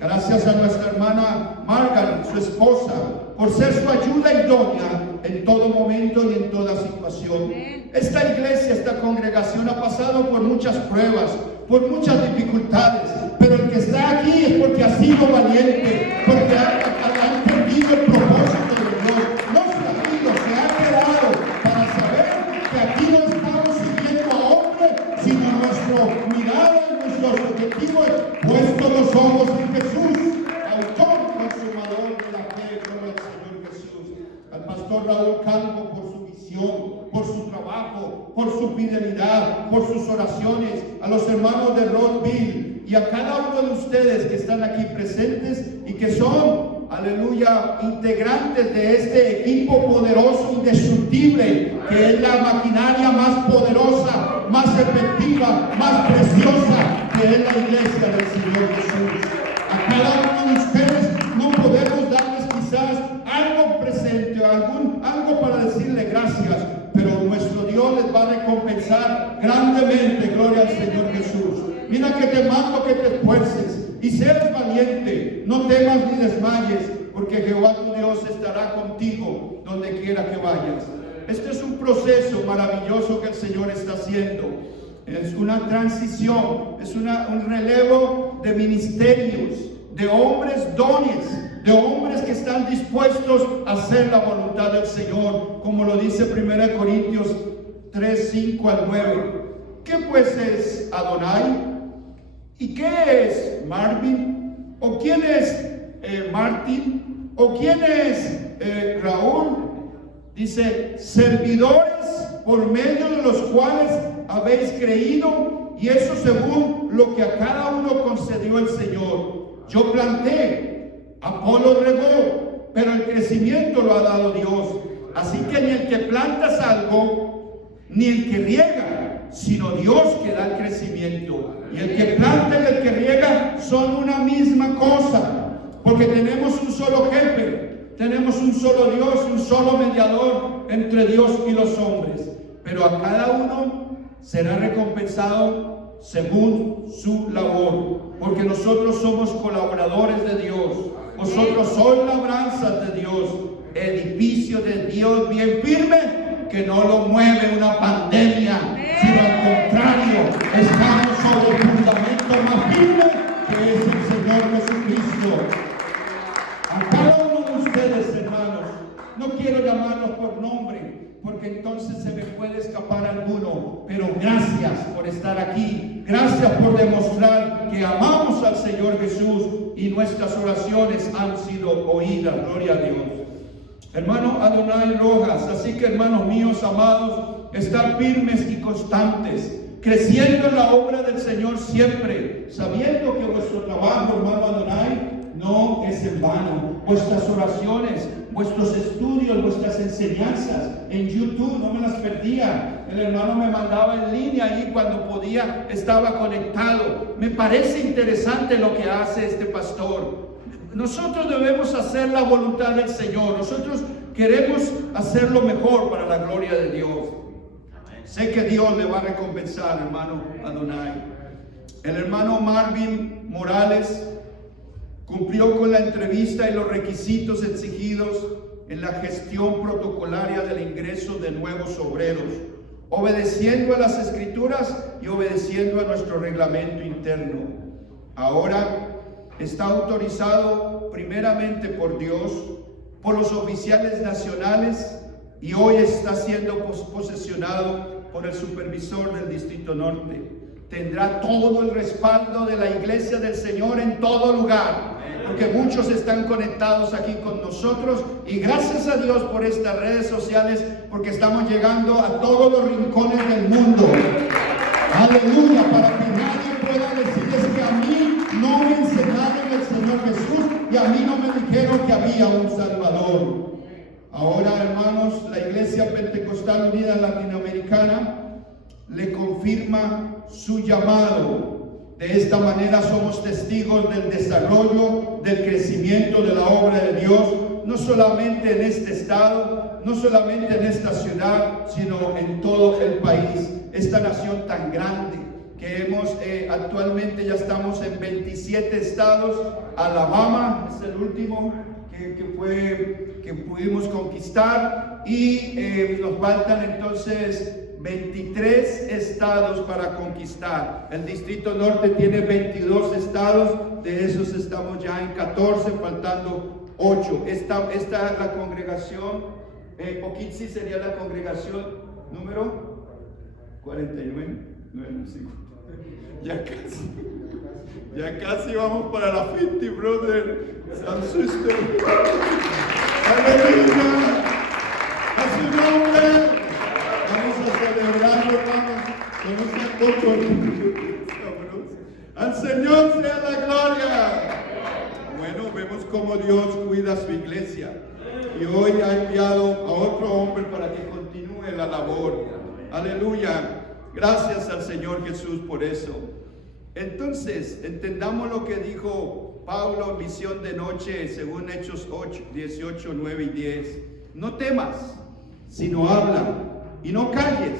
Gracias a nuestra hermana Margaret, su esposa, por ser su ayuda idónea en todo momento y en toda situación. Esta iglesia, esta congregación ha pasado por muchas pruebas, por muchas dificultades, pero el que está aquí es porque ha sido valiente, porque ha entendido el propósito de Dios. No se ha ido, se ha quedado para saber que aquí no estamos siguiendo a hombres, sino nuestra mirada y nuestro objetivo es puesto los ojos en Jesús, autor y consumador de la fe. Gloria al Señor Jesús. Al pastor Raúl Calvo por su visión, por su trabajo, por su fidelidad, por sus oraciones, a los hermanos de Rockville y a cada uno de ustedes que están aquí presentes y que son, aleluya, integrantes de este equipo poderoso, indestructible, que es la maquinaria más poderosa, más efectiva, más preciosa, que es la iglesia del Señor Jesús. A cada uno de ustedes no podemos darles quizás algo presente, algo para decirle gracias, pero nuestro Dios les va a recompensar grandemente, gloria al Señor Jesús. Mira que te mando que te esfuerces y seas valiente, no temas ni desmayes, porque Jehová tu Dios estará contigo donde quiera que vayas. Este es un proceso maravilloso que el Señor está haciendo. Es una transición, es un relevo de ministerios, de hombres dones, de hombres que están dispuestos a hacer la voluntad del Señor, como lo dice 1 Corintios 3, 5 al 9. ¿Qué pues es Adonai? ¿Y qué es Marvin? ¿O quién es Martín? ¿O quién es Raúl? Dice, servidores por medio de los cuales habéis creído, y eso según lo que a cada uno concedió el Señor. Yo planté, Apolo regó, pero el crecimiento lo ha dado Dios. Así que ni el que plantas algo, ni el que riega, sino Dios que da el crecimiento. Y el que planta y el que riega son una misma cosa, porque tenemos un solo jefe, tenemos un solo Dios, un solo mediador entre Dios y los hombres. Pero a cada uno será recompensado según su labor, porque nosotros somos colaboradores de Dios. Vosotros sois labranzas de Dios, edificio de Dios bien firme, que no lo mueve una pandemia, sino al contrario, estamos sobre el fundamento más firme, que es el Señor Jesucristo. A cada uno de ustedes, hermanos, no quiero llamarlos por nombre, porque entonces se me puede escapar alguno, pero gracias por estar aquí, gracias por demostrar que amamos al Señor Jesús y nuestras oraciones han sido oídas, gloria a Dios. Hermano Adonai Rojas, así que hermanos míos amados, estar firmes y constantes, creciendo en la obra del Señor siempre, sabiendo que vuestro trabajo, hermano Adonai, no es en vano. Vuestras oraciones, vuestros estudios, vuestras enseñanzas en YouTube, no me las perdía. El hermano me mandaba en línea ahí cuando podía, estaba conectado. Me parece interesante lo que hace este pastor. Nosotros debemos hacer la voluntad del Señor. Nosotros queremos hacer lo mejor para la gloria de Dios. Sé que Dios le va a recompensar, hermano Adonai. El hermano Marvin Morales cumplió con la entrevista y los requisitos exigidos en la gestión protocolaria del ingreso de nuevos obreros, obedeciendo a las Escrituras y obedeciendo a nuestro reglamento interno. Ahora está autorizado primeramente por Dios, por los oficiales nacionales, y hoy está siendo posesionado por el supervisor del Distrito Norte. Tendrá todo el respaldo de la Iglesia del Señor en todo lugar, porque muchos están conectados aquí con nosotros, y gracias a Dios por estas redes sociales, porque estamos llegando a todos los rincones del mundo. Aleluya, para que nadie pueda decirles que a mí no me enseñaron el Señor Jesús y a mí no me dijeron que había un Salvador. Ahora, hermanos, la Iglesia Pentecostal Unida Latinoamericana le confirma su llamado. De esta manera somos testigos del desarrollo, del crecimiento de la obra de Dios, no solamente en este estado, no solamente en esta ciudad, sino en todo el país. Esta nación tan grande que hemos, actualmente ya estamos en 27 estados. Alabama es el último que pudimos conquistar, y nos faltan entonces 23 estados para conquistar. El Distrito Norte tiene 22 estados, de esos estamos ya en 14, faltando 8. Esta es la congregación, Poughkeepsie sería la congregación número 49, ya casi vamos para la 50, brother and sister. Aleluya, a su nombre. Vamos a celebrar, hermanos, con esta copa. Al Señor sea la gloria. Bueno, vemos cómo Dios cuida su iglesia, y hoy ha enviado a otro hombre para que continúe la labor. Aleluya. Gracias al Señor Jesús por eso. Entonces, entendamos lo que dijo Pablo en visión de noche, según Hechos 8, 18, 9 y 10. No temas, sino habla, y no calles,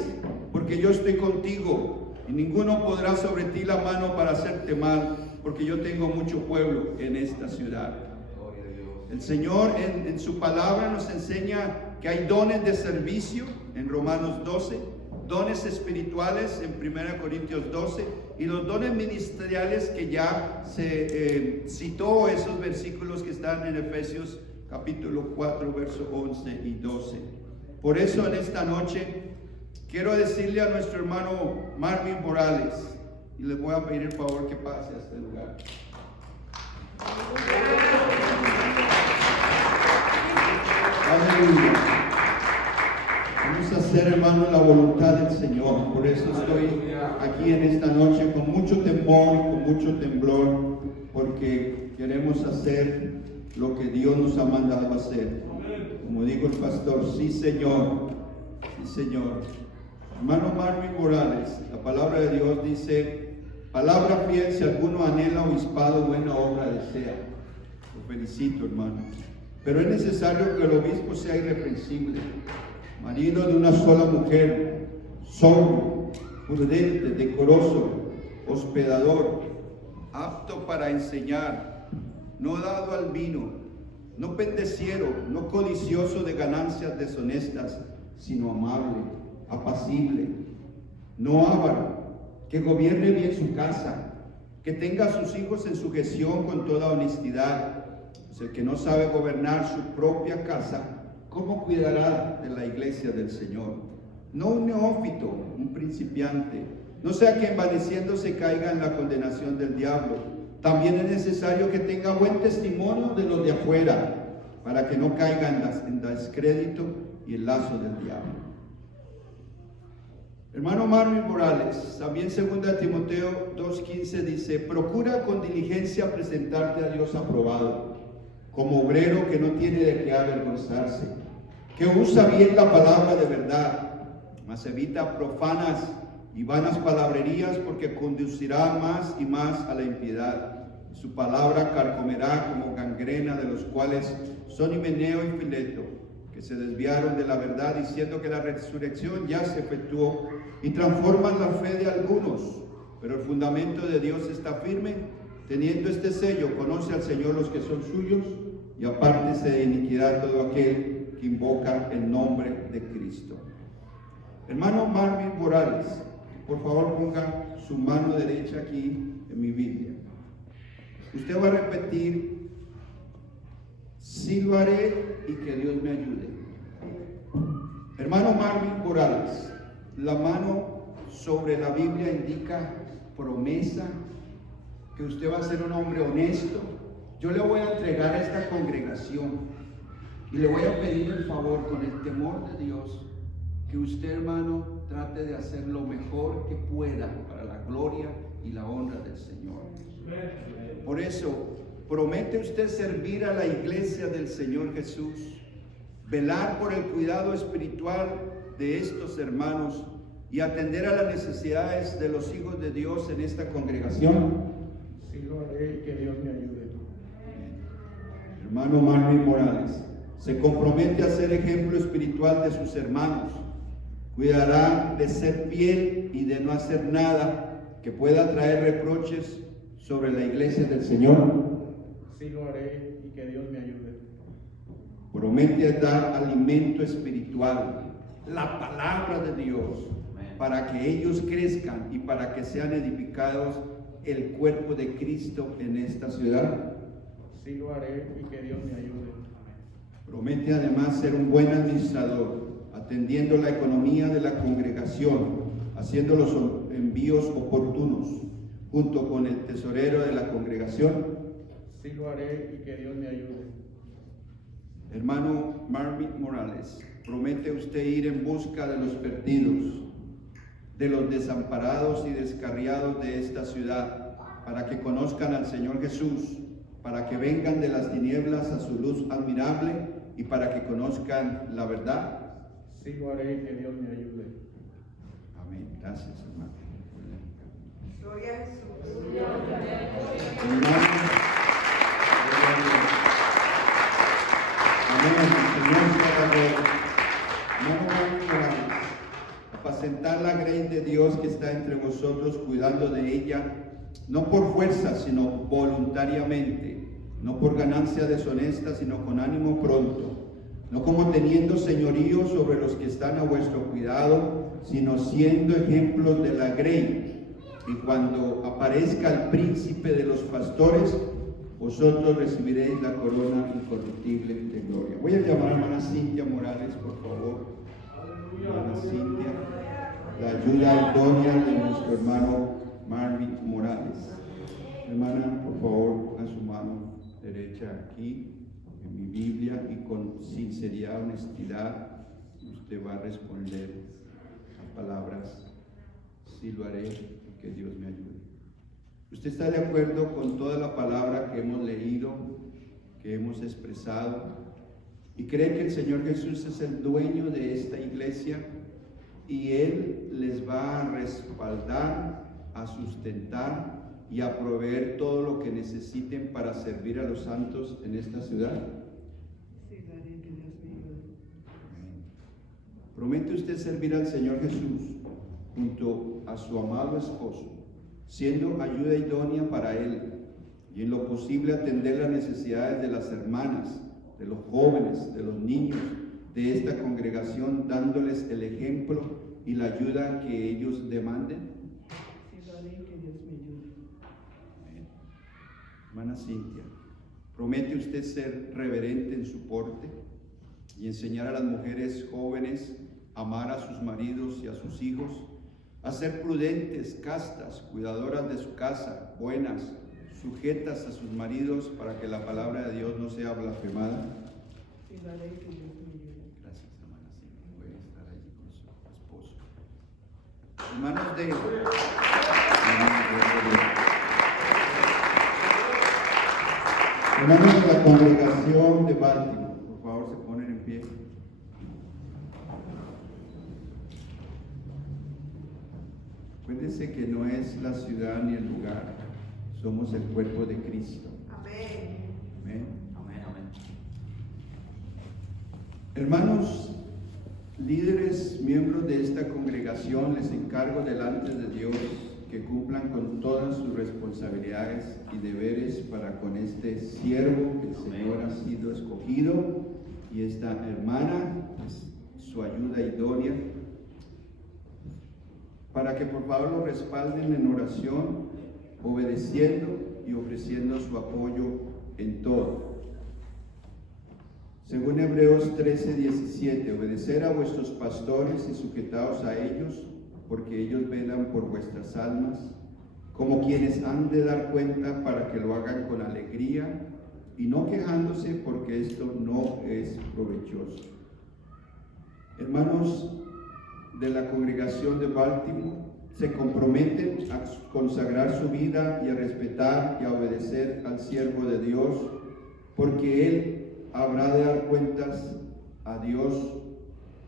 porque porque yo estoy contigo, y ninguno podrá sobre ti la mano para hacerte mal, porque yo tengo mucho pueblo en esta ciudad. El Señor en su palabra nos enseña que hay dones de servicio en Romanos 12, dones espirituales en 1 Corintios 12 y los dones ministeriales que ya se citó esos versículos que están en Efesios capítulo 4, verso 11 y 12. Por eso en esta noche quiero decirle a nuestro hermano Marvin Morales, y les voy a pedir el favor que pase a este lugar. Aleluya. Vamos a hacer, hermano, la voluntad del Señor. Por eso estoy aquí en esta noche con mucho temor, con mucho temblor, porque queremos hacer lo que Dios nos ha mandado hacer. Como dijo el pastor, sí Señor, sí Señor. Hermano Marvin Morales, la palabra de Dios dice, palabra fiel, si alguno anhela obispado, buena obra desea. Lo felicito, hermano. Pero es necesario que el obispo sea irreprensible, marido de una sola mujer, sobrio, prudente, decoroso, hospedador, apto para enseñar, no dado al vino, no pendeciero, no codicioso de ganancias deshonestas, sino amable, apacible, no avaro, que gobierne bien su casa, que tenga a sus hijos en sujeción con toda honestidad. Pues el que no sabe gobernar su propia casa, ¿cómo cuidará de la iglesia del Señor? No un neófito, un principiante, no sea que envaneciéndose caiga en la condenación del diablo. También es necesario que tenga buen testimonio de los de afuera, para que no caiga en descrédito y el lazo del diablo. Hermano Marvin Morales, también 2 Timoteo 2:15 dice, procura con diligencia presentarte a Dios aprobado, como obrero que no tiene de qué avergonzarse, que usa bien la palabra de verdad, mas evita profanas y vanas palabrerías, porque conducirá más y más a la impiedad. Su palabra carcomerá como gangrena, de los cuales son Himeneo y Fileto, que se desviaron de la verdad, diciendo que la resurrección ya se efectuó, y transforman la fe de algunos. Pero el fundamento de Dios está firme. Teniendo este sello, conoce al Señor los que son suyos, y apártese de iniquidad todo aquel que invoca el nombre de Cristo. Hermano Marvin Morales, por favor ponga su mano derecha aquí en mi Biblia. Usted va a repetir, sí lo haré y que Dios me ayude. Hermano Marvin Morales, la mano sobre la Biblia indica promesa, que usted va a ser un hombre honesto. Yo le voy a entregar a esta congregación y le voy a pedir el favor, con el temor de Dios, que usted, hermano, trate de hacer lo mejor que pueda para la gloria y la honra del Señor. Por eso, ¿promete usted servir a la iglesia del Señor Jesús, velar por el cuidado espiritual de estos hermanos y atender a las necesidades de los hijos de Dios en esta congregación? Sí lo haré, que Dios me ayude. Hermano Marvin Morales, se compromete a ser ejemplo espiritual de sus hermanos, cuidará de ser fiel y de no hacer nada que pueda traer reproches sobre la iglesia del Señor. Sí lo haré y que Dios me ayude. Promete dar alimento espiritual, la palabra de Dios, para que ellos crezcan y para que sean edificados el cuerpo de Cristo en esta ciudad. Sí lo haré y que Dios me ayude. Promete además ser un buen administrador, atendiendo la economía de la congregación, haciendo los envíos oportunos, junto con el tesorero de la congregación. Sí lo haré y que Dios me ayude. Hermano Marvin Morales, promete usted ir en busca de los perdidos, de los desamparados y descarriados de esta ciudad, para que conozcan al Señor Jesús, para que vengan de las tinieblas a su luz admirable y para que conozcan la verdad. Sí lo haré y que Dios me ayude. Amén. Gracias, hermano. Gloria a Jesús. Amén. Señor, apacentar la grey Dios que está entre vosotros cuidando de ella, no por fuerza, sino voluntariamente, no por ganancia deshonesta, sino con ánimo pronto, no como teniendo señorío sobre los que están a vuestro cuidado, sino siendo ejemplos de la grey. Y cuando aparezca el príncipe de los pastores, vosotros recibiréis la corona incorruptible de gloria. Voy a llamar a hermana Cintia Morales, por favor. Hermana Cintia, la ayuda idónea de nuestro hermano Marvin Morales. Hermana, por favor, a su mano derecha aquí, en mi Biblia, y con sinceridad, honestidad, usted va a responder a palabras. Sí lo haré, que Dios me ayude. ¿Usted está de acuerdo con toda la palabra que hemos leído, que hemos expresado? ¿Y cree que el Señor Jesús es el dueño de esta iglesia y Él les va a respaldar, a sustentar y a proveer todo lo que necesiten para servir a los santos en esta ciudad? Sí, lo haré, que Dios me ayude. ¿Promete usted servir al Señor Jesús junto a su amado esposo, siendo ayuda idónea para Él y en lo posible atender las necesidades de las hermanas, de los jóvenes, de los niños de esta congregación, dándoles el ejemplo y la ayuda que ellos demanden? Sí, lo haré, que Dios me ayude. Amén. Hermana Cintia, ¿promete usted ser reverente en su porte y enseñar a las mujeres jóvenes a amar a sus maridos y a sus hijos, a ser prudentes, castas, cuidadoras de su casa, buenas, sujetas a sus maridos para que la palabra de Dios no sea blasfemada? Sí, lo haré, que Dios me ayude. Gracias, hermana Cintia. Voy a estar allí con su esposo. Hermanos de la congregación de Baltimore, por favor, se ponen en pie. Acuérdense que no es la ciudad ni el lugar, somos el cuerpo de Cristo. Amén. Amén. Amén, amén. Hermanos, líderes, miembros de esta congregación, les encargo delante de Dios que cumplan con todas sus responsabilidades y deberes para con este siervo que el Señor ha sido escogido y esta hermana, pues, su ayuda idónea, para que por favor lo respalden en oración, obedeciendo y ofreciendo su apoyo en todo. Según Hebreos 13:17, obedecer a vuestros pastores y sujetaos a ellos, porque ellos velan por vuestras almas, como quienes han de dar cuenta, para que lo hagan con alegría y no quejándose, porque esto no es provechoso. Hermanos de la congregación de Baltimore, se comprometen a consagrar su vida y a respetar y a obedecer al siervo de Dios, porque él habrá de dar cuentas a Dios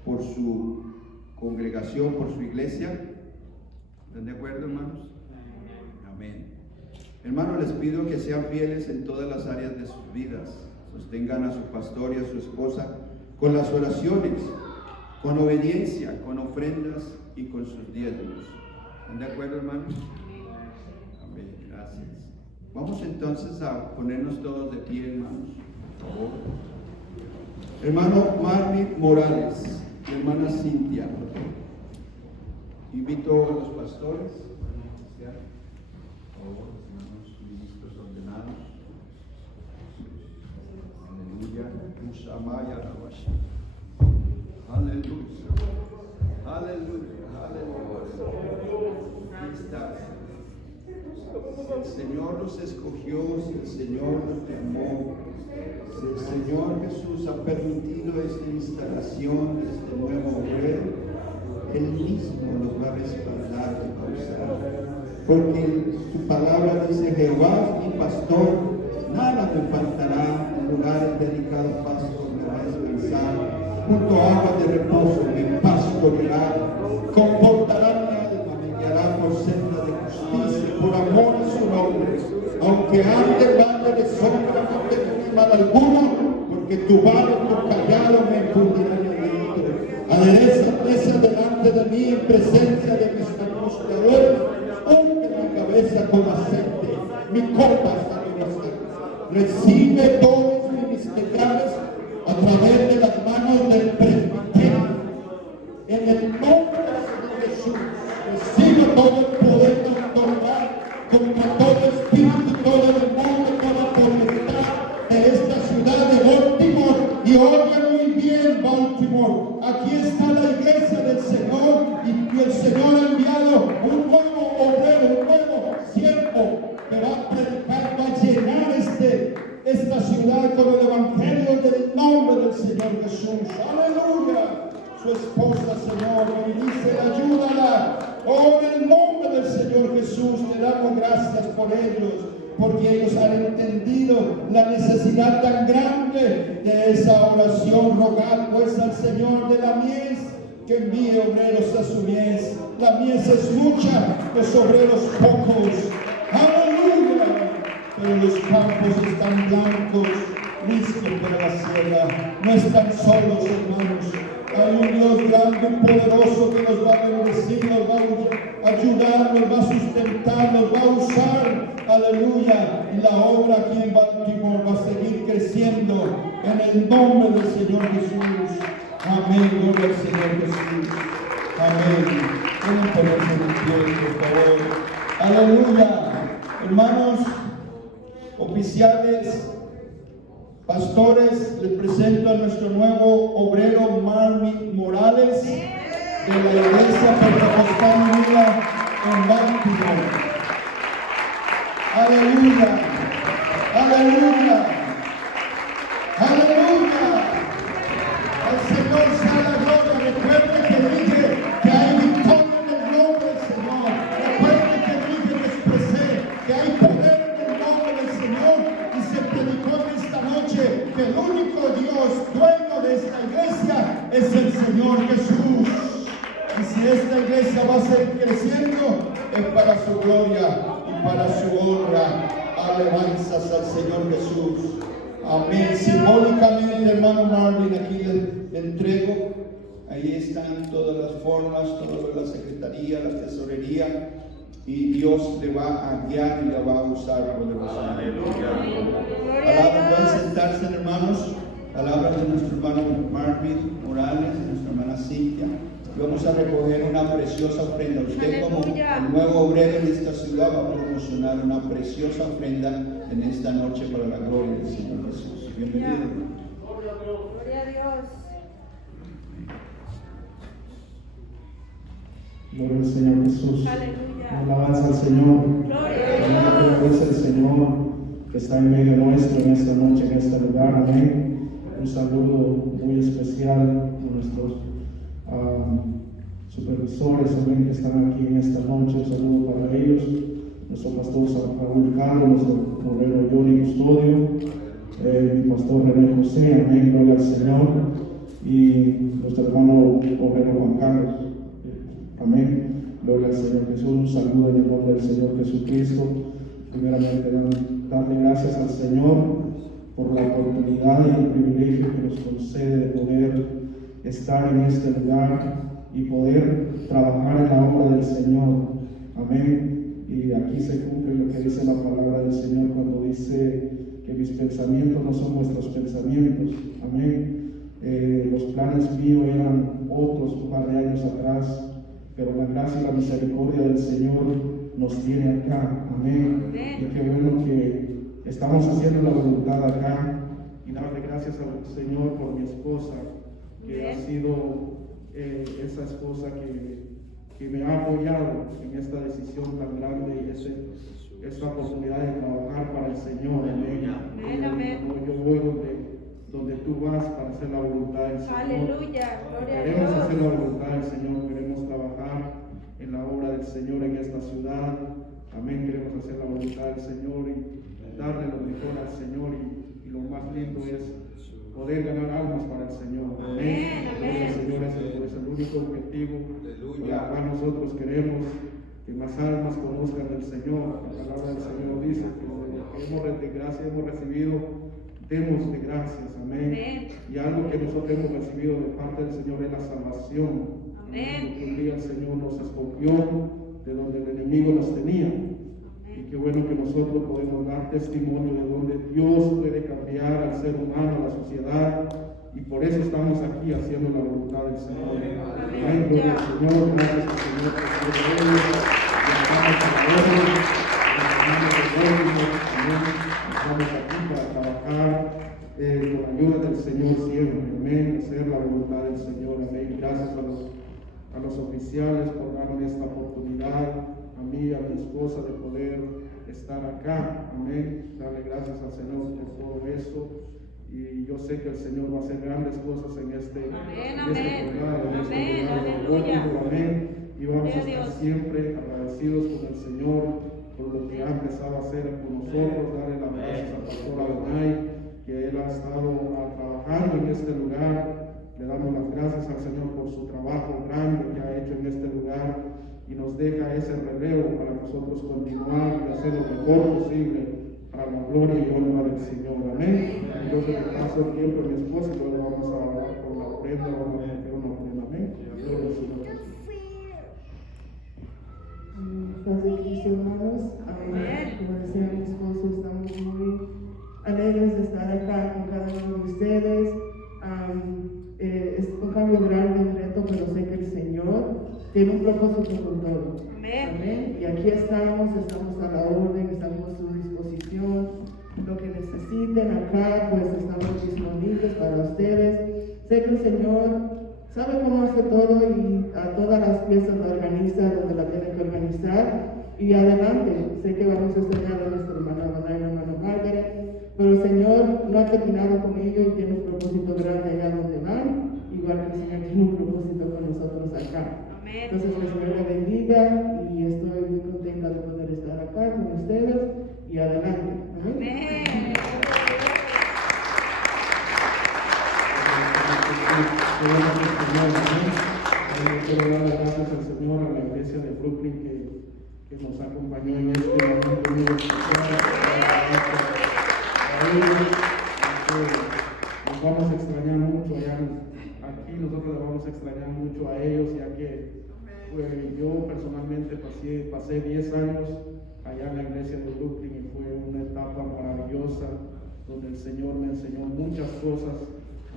por su congregación, por su iglesia. ¿Están de acuerdo, hermanos? Amén. Hermanos, les pido que sean fieles en todas las áreas de sus vidas. Sostengan a su pastor y a su esposa con las oraciones, con obediencia, con ofrendas y con sus diezmos. ¿Están de acuerdo, hermanos? Amén. Gracias. Vamos entonces a ponernos todos de pie, hermanos, por favor. Hermano Marvin Morales y hermana Cintia, invito a los pastores, por favor, hermanos ministros ordenados. Aleluya. Aleluya. Aleluya. Aleluya. Aquí estás. El Señor los escogió, si el Señor los llamó, si el Señor Jesús ha permitido esta instalación, este nuevo obrero, Él mismo los va a respaldar y va a usar. Porque su palabra dice: Jehová es mi pastor, nada me faltará, en lugares dedicados pasto me va a descansar, junto a aguas de reposo me pastoreará, confortará mi alma, me guiará por senda de justicia, por amor a su nombre. Aunque ande en valle de sombra, no temeré mal alguno, porque tu vara y tu callado me infundirán aliento. Adereza mesa delante de mí en presencia de mis enemigos. mi copa está rebosando. Recibe dones ministeriales a través de las manos del presbiterio. En el nombre del Señor Jesús, recibe todo el poder de autoridad contra todo espíritu, todo demonio, toda potestad de esta ciudad de Baltimore. Y oye muy bien, Baltimore, aquí está la iglesia del Señor y el Señor ha enviado un nuevo obrero, un nuevo siervo que va a predicar, va a llenar esta ciudad con el evangelio del nombre del Señor Jesús. Aleluya. Su esposa, Señor, bendice, ayúdala. Oh, en el nombre del Señor Jesús, te damos gracias por ellos, porque ellos han entendido la necesidad tan grande de esa oración. Rogad pues al Señor de la mies que envíe obreros a su mies. La mies es mucha, los obreros pocos. Aleluya. Pero los campos están blancos, listos para la siega. No están solos, hermanos. Hay un Dios grande y poderoso que nos va a bendecir, nos va a ayudar, nos va a sustentar, nos va a usar. Aleluya. Y la obra aquí en Baltimore va a seguir creciendo en el nombre del Señor Jesús. Amén. Gloria al Señor Jesús. Amén. Pueden ponerse de pie, por favor. Aleluya. Hermanos, oficiales, pastores, les presento a nuestro nuevo obrero Marvin Morales de la Iglesia Pentecostal Unida en Baltimore. Aleluya, aleluya, aleluya. El Señor sea la gloria. Recuerde que dije que hay victoria en el nombre del Señor. Recuerde que dije, que expresé que hay poder en el nombre del Señor. Y se predicó en esta noche que el único Dios dueño de esta iglesia es el Señor Jesús. Y si esta iglesia va a seguir creciendo, es para su gloria y para su honra. Alabanzas al Señor Jesús. Amén. Simbólicamente, hermano Marvin, aquí le entrego. Ahí están todas las formas, todo la secretaría, la tesorería. Y Dios le va a guiar y la va a usar poderosamente. Palabra, pueden sentarse, hermanos. Palabra de nuestro hermano Marvin Morales, de nuestra hermana Cintia. Y vamos a recoger una preciosa ofrenda. Usted, como el nuevo obrero de esta ciudad, va a promocionar una preciosa ofrenda en esta noche para la gloria del Señor Jesús. Bienvenido. Gloria a Dios. Gloria al Señor Jesús. Aleluya. Alabanza al Señor. Gloria a Dios. Es el Señor que está en medio nuestro en esta noche, en este lugar. Amén. Un saludo muy especial a nuestros supervisores también que están aquí en esta noche. Un saludo para ellos. Nuestro pastor Raúl Carlos, nuestro obrero Johnny Custodio, mi pastor René José. Amén. Gloria al Señor. Y nuestro hermano obrero Juan Carlos. Amén. Gloria al Señor Jesús. Un saludo en el nombre del Señor Jesucristo. Primeramente, darle gracias al Señor por la oportunidad y el privilegio que nos concede de poder estar en este lugar y poder trabajar en la obra del Señor. Amén. Y aquí se cumple lo que dice la palabra del Señor cuando dice que mis pensamientos no son vuestros pensamientos. Amén. Los planes míos eran otros un par de años atrás, pero la gracia y la misericordia del Señor nos tiene acá. Amén. Y qué bueno que estamos haciendo la voluntad acá, y darle gracias al Señor por mi esposa, que ha sido esa esposa que me ha apoyado en esta decisión tan grande y esta oportunidad de trabajar para el Señor. Amén. Yo voy donde tú vas para hacer la voluntad del Señor. Aleluya. Gloria a Queremos Dios. hacer la voluntad del Señor, queremos trabajar en la obra del Señor en esta ciudad. Amén. Queremos hacer la voluntad del Señor y darle lo mejor al Señor, y lo más lindo es poder ganar almas para el Señor. Amén. El Señor es el único objetivo. Y acá nosotros queremos que más almas conozcan del Señor. La palabra del Señor dice que lo que de gracia hemos recibido, demos de gracias. Amén. Y algo que nosotros hemos recibido de parte del Señor es la salvación. Amén. Un día el Señor nos escogió de donde el enemigo nos tenía. Y qué bueno que nosotros podemos dar testimonio de donde Dios puede cambiar al ser humano, a la sociedad, y por eso estamos aquí haciendo la voluntad del Señor. Amén, gloria al Señor, gracias al Señor por ser de ellos, y estamos para ellos, estamos aquí para trabajar con la ayuda del Señor siempre, amén, hacer la voluntad del Señor, amén. Gracias a los oficiales por darme esta oportunidad, a mí, a mi esposa, de poder estar acá, amén. Darle gracias al Señor por todo esto, y yo sé que el Señor va a hacer grandes cosas en este lugar, amén. Y vamos a estar siempre agradecidos con el Señor por lo que ha empezado a hacer con nosotros. Darle las gracias al pastor Adonai, que él ha estado trabajando en este lugar. Le damos las gracias al Señor por su trabajo grande que ha hecho en este lugar, y nos deja ese relevo para nosotros continuar y hacer lo mejor posible para la gloria y honra del Señor, amén. Entonces le paso el tiempo a mi esposa y luego vamos a orar por la ofrenda, vamos a hacer una ofrenda, amén. Gloria al Señor. Padre Cristo, hermanos, como decía mi esposo, estamos muy alegres de estar acá con cada uno de ustedes. Es un cambio grande, un reto, pero sé que el Señor tiene un propósito con todo. Amén. Y aquí estamos a la orden, estamos a su disposición. Lo que necesiten acá, pues estamos disponibles para ustedes. Sé que el Señor sabe cómo hace todo, y a todas las piezas la organiza donde la tiene que organizar. Y adelante, sé que vamos a estrenar a nuestra hermana Dana y la hermana Margaret, pero el Señor no ha terminado con ello y tiene un propósito grande allá donde van, igual que el Señor tiene un propósito con nosotros acá. Entonces que el Señor le bendiga, y estoy muy contenta de poder estar acá con ustedes, y adelante. Amén. Quiero dar las gracias al Señor, a la iglesia de Brooklyn que nos acompañó en este momento muy especial. Nos vamos a extrañar mucho allá. Aquí nosotros les vamos a extrañar mucho a ellos, ya que yo personalmente pasé 10 años allá en la iglesia de Brooklyn, y fue una etapa maravillosa donde el Señor me enseñó muchas cosas,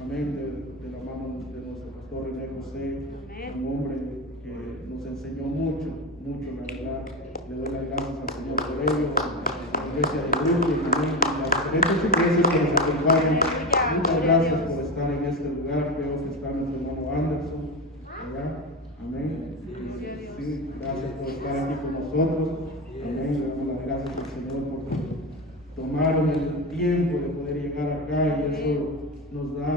amén, de la mano de nuestro pastor René José, un hombre que nos enseñó mucho, la verdad. Le doy las gracias al Señor por ello, a la iglesia de Brooklyn, amén, y las diferentes iglesias que nos acompañan. Muchas gracias por estar en este lugar. Veo que está nuestro hermano Anderson, ¿verdad? Amén. Sí, gracias por estar aquí con nosotros. Amén. Le damos las gracias al Señor porque tomaron el tiempo de poder llegar acá, y eso nos da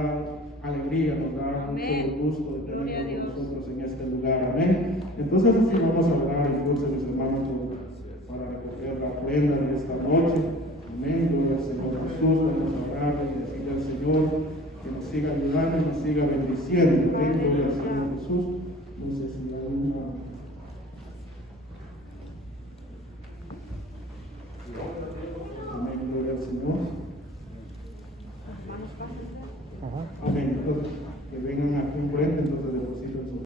alegría, nos da mucho gusto de tener con nosotros en este lugar. Amén. Entonces, sí, vamos a orar entonces, mis hermanos, para recoger la ofrenda de esta noche. Amén. Gloria al Señor Jesús. Vamos a orar y decirle al Señor que nos siga ayudando y nos siga bendiciendo. Amén. Gloria al Señor Jesús. Entonces, si hay una... Amén. Gloria al Señor. Amén. Entonces, que vengan aquí enfrente, entonces depositen su